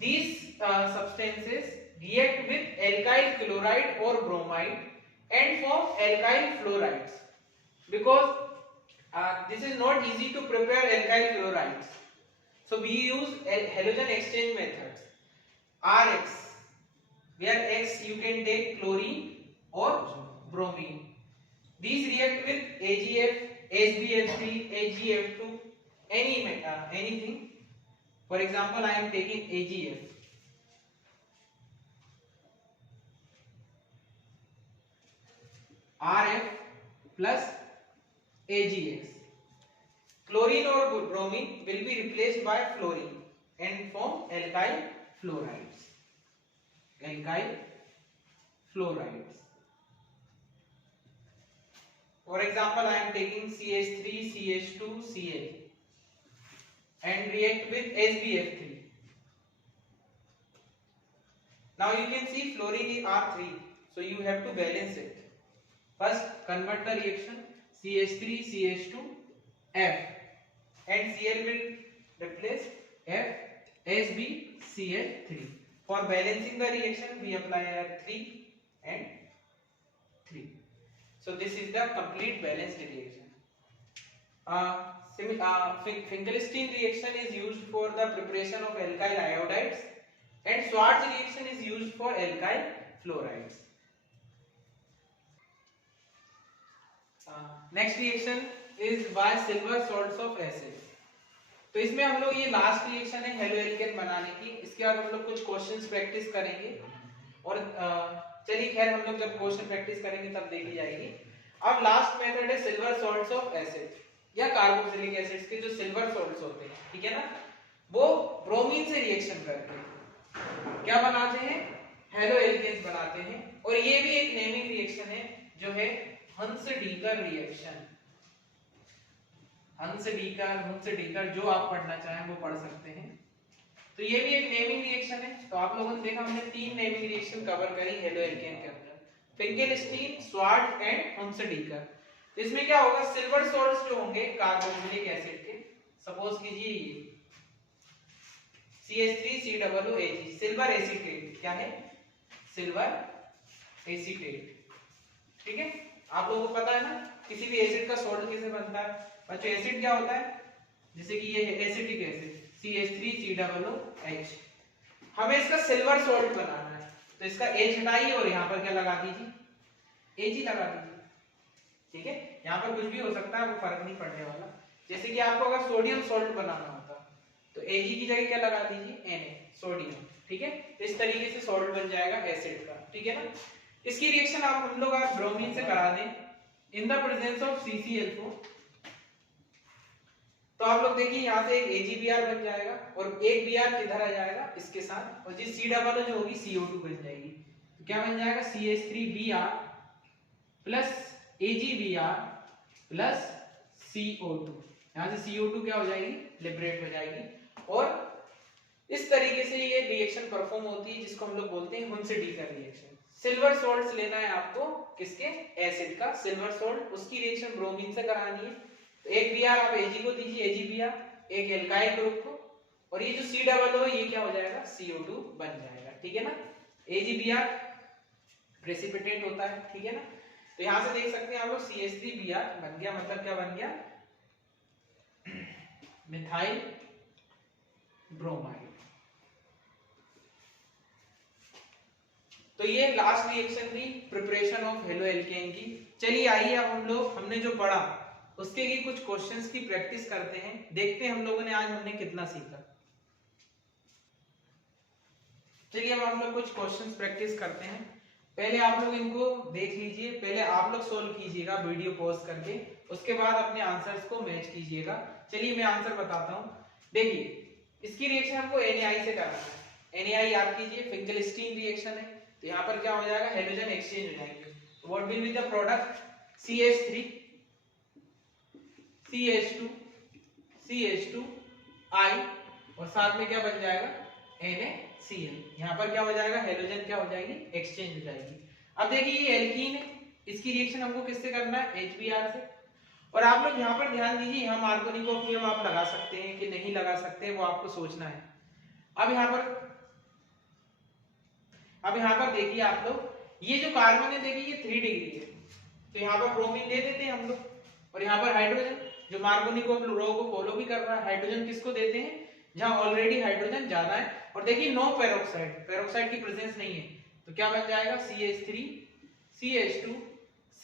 These substances react with alkyl chloride or bromide and form alkyl fluorides. Because this is not easy to prepare alkyl fluorides, so we use halogen exchange methods. Rx, where X you can take chlorine or bromine. These react with AgF, SbF3, AgF2, anything. For example, I am taking AgF. RF plus AgX. Chlorine or bromine will be replaced by fluorine and form alkyl fluorides. Alkyl fluorides. For example, I am taking CH3, CH2, Cl and react with SbF3. Now you can see fluorine is R3, so you have to balance it. First, convert the reaction CH3, CH2, F, and Cl will replace F, Sb, Cl3. For balancing the reaction, we apply 3 and 3. So this is the complete balanced reaction. Finkelstein reaction is used for the preparation of alkyl iodides and Schwarz reaction is used for alkyl fluorides. Next reaction is by silver salts of acid. तो इसमें हम लोग ये last reaction है halo alkane बनाने की. इसके बाद हम लोग कुछ क्वेश्चंस प्रैक्टिस करेंगे और चलिए खैर हम लोग जब क्वेश्चन प्रैक्टिस करेंगे तब देखी जाएगी. अब लास्ट मेथड है सिल्वर सॉल्ट्स ऑफ एसिड या कार्बोक्सिलिक एसिड्स के जो सिल्वर सॉल्ट्स होते हैं, ठीक है ना, वो ब्रोमीन से रिएक्शन करके क्या बनाते हैं, हेलो एल्केन्स बनाते हैं. और ये भी एक नेमिंग रिएक्शन है जो है हंस-डीकर रिएक्शन. हंस-डीकर जो आप पढ़ना चाहें वो पढ़ सकते हैं. तो ये भी एक नेमिंग रिएक्शन है. तो आप लोगों ने देखा हमने 3 नेमिंग रिएक्शन कवर करी हेलो एल्केन के अंदर, फिंकेलस्टीन, स्वार्ट एंड हंस-डीकर. तो इसमें क्या होगा, सिल्वर सॉल्ट्स जो होंगे कार्बोक्सिलिक एसिड के, सपोज कीजिए ये CH3COOH, सिल्वर एसीटेट. क्या है, सिल्वर एसीटेट. ठीक है, आप लोगों को पता है ना किसी भी एसिड का सॉल्ट कैसे बनता है बच्चों. एसिड क्या होता है, जैसे कि ये एसिटिक एसिड CH3COOH. हमें इसका सिल्वर सॉल्ट बनाना है तो इसका H हटाइए और यहाँ पर क्या लगा दीजिए, Ag लगा दीजिए. ठीक है, यहाँ पर कुछ भी हो सकता है, वो फर्क नहीं पड़ने वाला. जैसे कि आपको अगर सोडियम सॉल्ट बनाना होता तो Ag की जगह क्या लगा दीजिए, Na, सोडियम. ठीक है, इस तरीके से सॉल्ट बन जाएगा एसिड का. ठीक है ना. इसकी रिएक्शन हम लोग ब्रोमीन से करा दें इन द प्रेजेंस ऑफ CCl4. तो आप लोग देखिए यहाँ से एक AgBr बन जाएगा और एक Br किधर आ जाएगा, इसके साथ, और जिस C डबल जो होगी CO2 बन जाएगी. तो क्या बन जाएगा, CH3Br plus AgBr plus CO2. यहाँ से CO2 क्या हो जाएगी, लिबरेट हो जाएगी. और इस तरीके से ये रिएक्शन परफॉर्म होती है जिसको हम लोग बोलते हैं हंस-डीकर रिएक्शन. सिल्वर सॉल्ट्स लेना है आपको, किसके, एसिड का सिल्वर सॉल्ट. उसकी रिएक्शन ब्रोमीन से करानी है. तो एक Br आप Ag को दीजिए, AgBr, एक एल्काइल ग्रुप को, और ये जो C डबल हो ये क्या हो जाएगा, CO2 बन जाएगा. ठीक है ना. AgBr प्रेसिपिटेट होता है. ठीक है ना. तो यहां से देख सकते हैं आप लोग CH3Br बन गया. मतलब क्या बन गया, मिथाइल ब्रोमाइड. तो ये लास्ट रिएक्शन थी प्रिपरेशन ऑफ हेलो एल्केन की. चलिए आइए अब हम लोग, हमने जो पढ़ा उसके लिए कुछ क्वेश्चंस की प्रैक्टिस करते हैं, देखते हैं हम लोगों ने आज हमने कितना सीखा। चलिए अब हम लोग कुछ क्वेश्चंस प्रैक्टिस करते हैं। पहले आप लोग इनको देख लीजिए, पहले आप लोग सोल्व कीजिएगा वीडियो पॉज करके, उसके बाद अपने आंसर्स को मैच कीजिएगा। चलिए मैं आंसर बताता हूं। देखिए इसकी रिएक्शन हमको NaI से कराना है। NaI याद कीजिए फिंकेलस्टीन रिएक्शन है, तो यहाँ पर क्या हो जाएगा, हाइड्रोजन एक्सचेंज हो जाएंगे। तो what will be the product, CH3 CH2 CH2I और साथ में क्या बन जाएगा, NaCl। यहाँ पर क्या हो जाएगा, हाइड्रोजन क्या हो जाएगी, एक्सचेंज हो जाएगी। अब देखिए ये एल्कीन है, इसकी रिएक्शन हमको किससे करना है, HBr से। और आप लोग यहाँ पर ध्यान दीजिए, यहाँ मार्कोनिकोव नियम आप लगा सकते हैं कि नहीं लगा सकते, वो आपको सोचना है। अब यहाँ पर देखिए आप लोग, ये जो कार्बन है देखिए ये 3 डिग्री है, तो यहाँ पर ब्रोमीन दे देते हैं हम लोग। और यहाँ पर हाइड्रोजन, जो मार्कोनिकोव लॉ को फॉलो भी कर रहा है, हाइड्रोजन किसको देते हैं जहां ऑलरेडी हाइड्रोजन ज्यादा है। और देखिए नो पेरोक्साइड, पेरोक्साइड की प्रेजेंस नहीं है, तो क्या बन जाएगा, CH3 CH2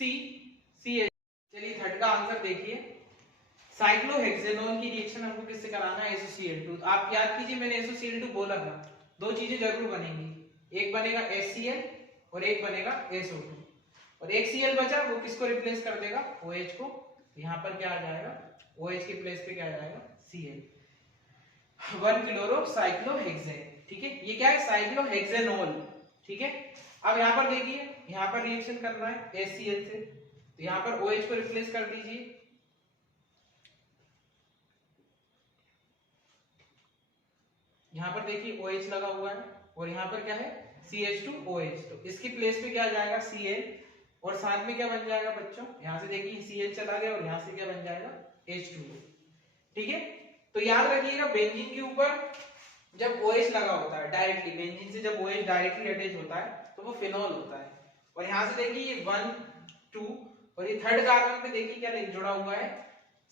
CH। चलिए थर्ड का आंसर देखिए, साइक्लोहेक्सेनॉल की रिएक्शन हमको किससे कराना है, SOCl2। आप याद कीजिए मैंने SOCl2 बोला था, दो चीजें जरूर बनेंगी, एक बनेगा HCl और एक बनेगा SO2। और एक Cl बचा, वो किसको रिप्लेस कर देगा, OH को। यहाँ पर क्या आ जाएगा, OH के प्लेस पे क्या आ जाएगा, Cl, 1 क्लोरो साइक्लोहेक्सेन। ठीक है, ये क्या है, साइक्लोहेक्सेनॉल। ठीक है, अब यहाँ पर देखिए, यहाँ पर रिएक्शन करना है HCl से, तो यहाँ पर OH को रिप्लेस कर दीजिए। यहाँ पर देखिए OH लगा हुआ है और यहाँ पर क्या है, CH2OH, तो इसकी प्लेस पे क्या आ जाएगा, Cl, और साथ में क्या बन जाएगा बच्चों, यहाँ से देखिए Cl चला गया और यहाँ से क्या बन जाएगा, H2O। ठीक है, तो याद रखिएगा बेंजीन के ऊपर जब OH लगा होता है डायरेक्टली, बेंजीन से जब OH डायरेक्टली अटैच होता है तो वो फिनोल होता है। और यहाँ से देखिए ये 1 2 और ये थर्ड कार्बन पे देखिए क्या जुड़ा हुआ है,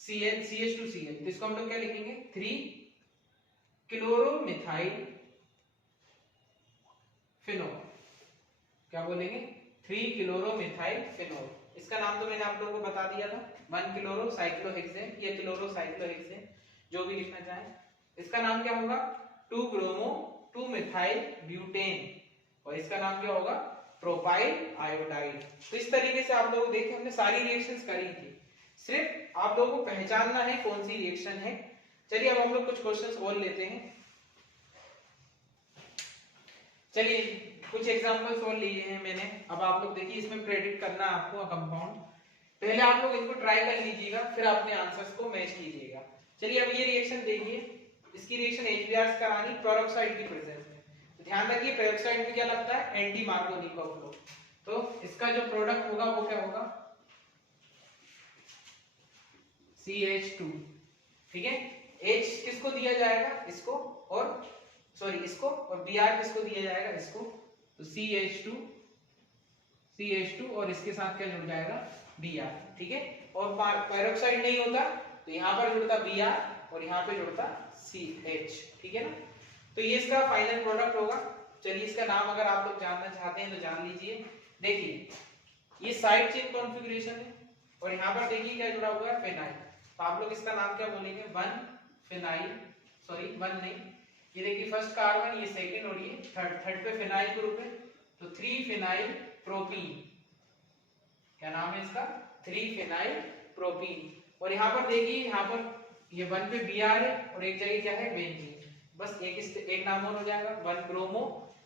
Cl CH2Cl, तो इसको हम लोग क्या लिखेंगे, 3 क्लोरोमिथाइल फिनोल। क्या बोलेंगे, 3 क्लोरोमिथाइल फिनोल। इसका नाम तो मैंने आप लोगों को बता दिया था, 1 क्लोरो साइक्लोहेक्सेन या क्लोरो साइक्लोहेक्सेन, जो भी लिखना चाहें। इसका नाम क्या होगा, 2 ब्रोमो 2 मिथाइल ब्यूटेन, और इसका नाम क्या होगा, प्रोपाइल आयोडाइड। तो इस तरीके से आप लोग देखिए हमने सारी रिएक्शंस करी थी, सिर्फ आप लोगों को पहचानना है कौन सी रिएक्शन है। चलिए अब हम लोग कुछ क्वेश्चंस और लेते हैं। चलिए कुछ एग्जांपल्स और लिए हैं मैंने, अब आप लोग देखिए इसमें प्रेडिक्ट करना है आपको कंपाउंड। पहले आप लोग इनको ट्राई कर लीजिएगा, फिर अपने आंसर्स को मैच कीजिएगा। चलिए अब ये रिएक्शन देखिए, इसकी रिएक्शन HBr से करानी पेरोक्साइड की प्रेजेंस में। तो ध्यान रखिए पेरोक्साइड में क्या लगता है, एंटी मार्कोनिकोव लॉ, तो इसका जो प्रोडक्ट होगा वो क्या होगा, CH2। ठीक है, H किसको दिया जाएगा, इसको, और सॉरी इसको, और Br किसको दिया जाएगा, इसको। तो CH2 और इसके साथ क्या जुड़ जाएगा, Br। ठीक है, और पेरोक्साइड नहीं होता तो यहाँ पर जुड़ता Br और यहाँ पे जुड़ता CH। ठीक है ना, तो ये इसका फाइनल प्रोडक्ट होगा। चलिए इसका नाम अगर आप लोग जानना चाहते हैं तो जान लीजिए। देखिए ये साइड चेन कॉन्फ़िगरेशन है और यहाँ पर देखिए क्या जुड़ा हुआ है, फिनाइल। तो आप लोग इसका नाम क्या बोलेंगे, 1 फिनाइल, सॉरी 1 नहीं, ये देखिए फर्स्ट कार्बन, ये सेकंड और ये थर्ड पे फिनाइल ग्रुप है, तो 3 फिनाइल प्रोपीन। क्या नाम है इसका, 3 फिनाइल प्रोपीन। और यहाँ पर देखिए, यहाँ पर ये 1 पे Br है और एक जगह क्या है, बेंजीन। बस एक नाम और हो जाएगा, 1 ब्रोमो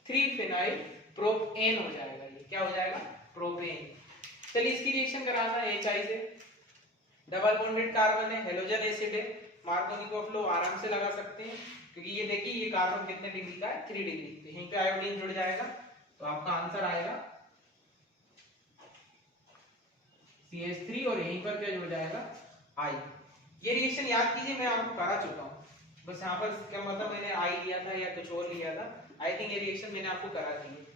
3 फिनाइल प्रोपेन हो जाएगा, ये क्या हो जाएगा, प्रोपेन। चलिए इसकी रिएक्शन कराना है HI से, डबल बॉन्डेड कार्बन है, हेलोजन एसिड है, मार्कोनिकोव लॉ आराम से लगा सकते हैं, क्योंकि ये देखिए ये कार्बन कितने डिग्री का है, 3 डिग्री। तो यहीं पे आयोडीन जुड़ जाएगा, तो आपका आंसर आएगा CH3 और यहीं पर क्या जुड़ जाएगा, I। ये रिएक्शन याद कीजिए, मैं आपको करा चुका हूँ, बस यहाँ पर क्या मतलब मैंने I लिया था या कुछ और लिया था, आई थिंक ये रिएक्शन मैंने आपको करा दी है।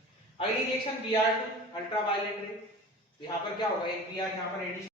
अगली रिएक्शन Br2 अल्ट्रावायलेट रे, तो यहाँ पर क्या होगा, एक Br यहाँ पर एडिशन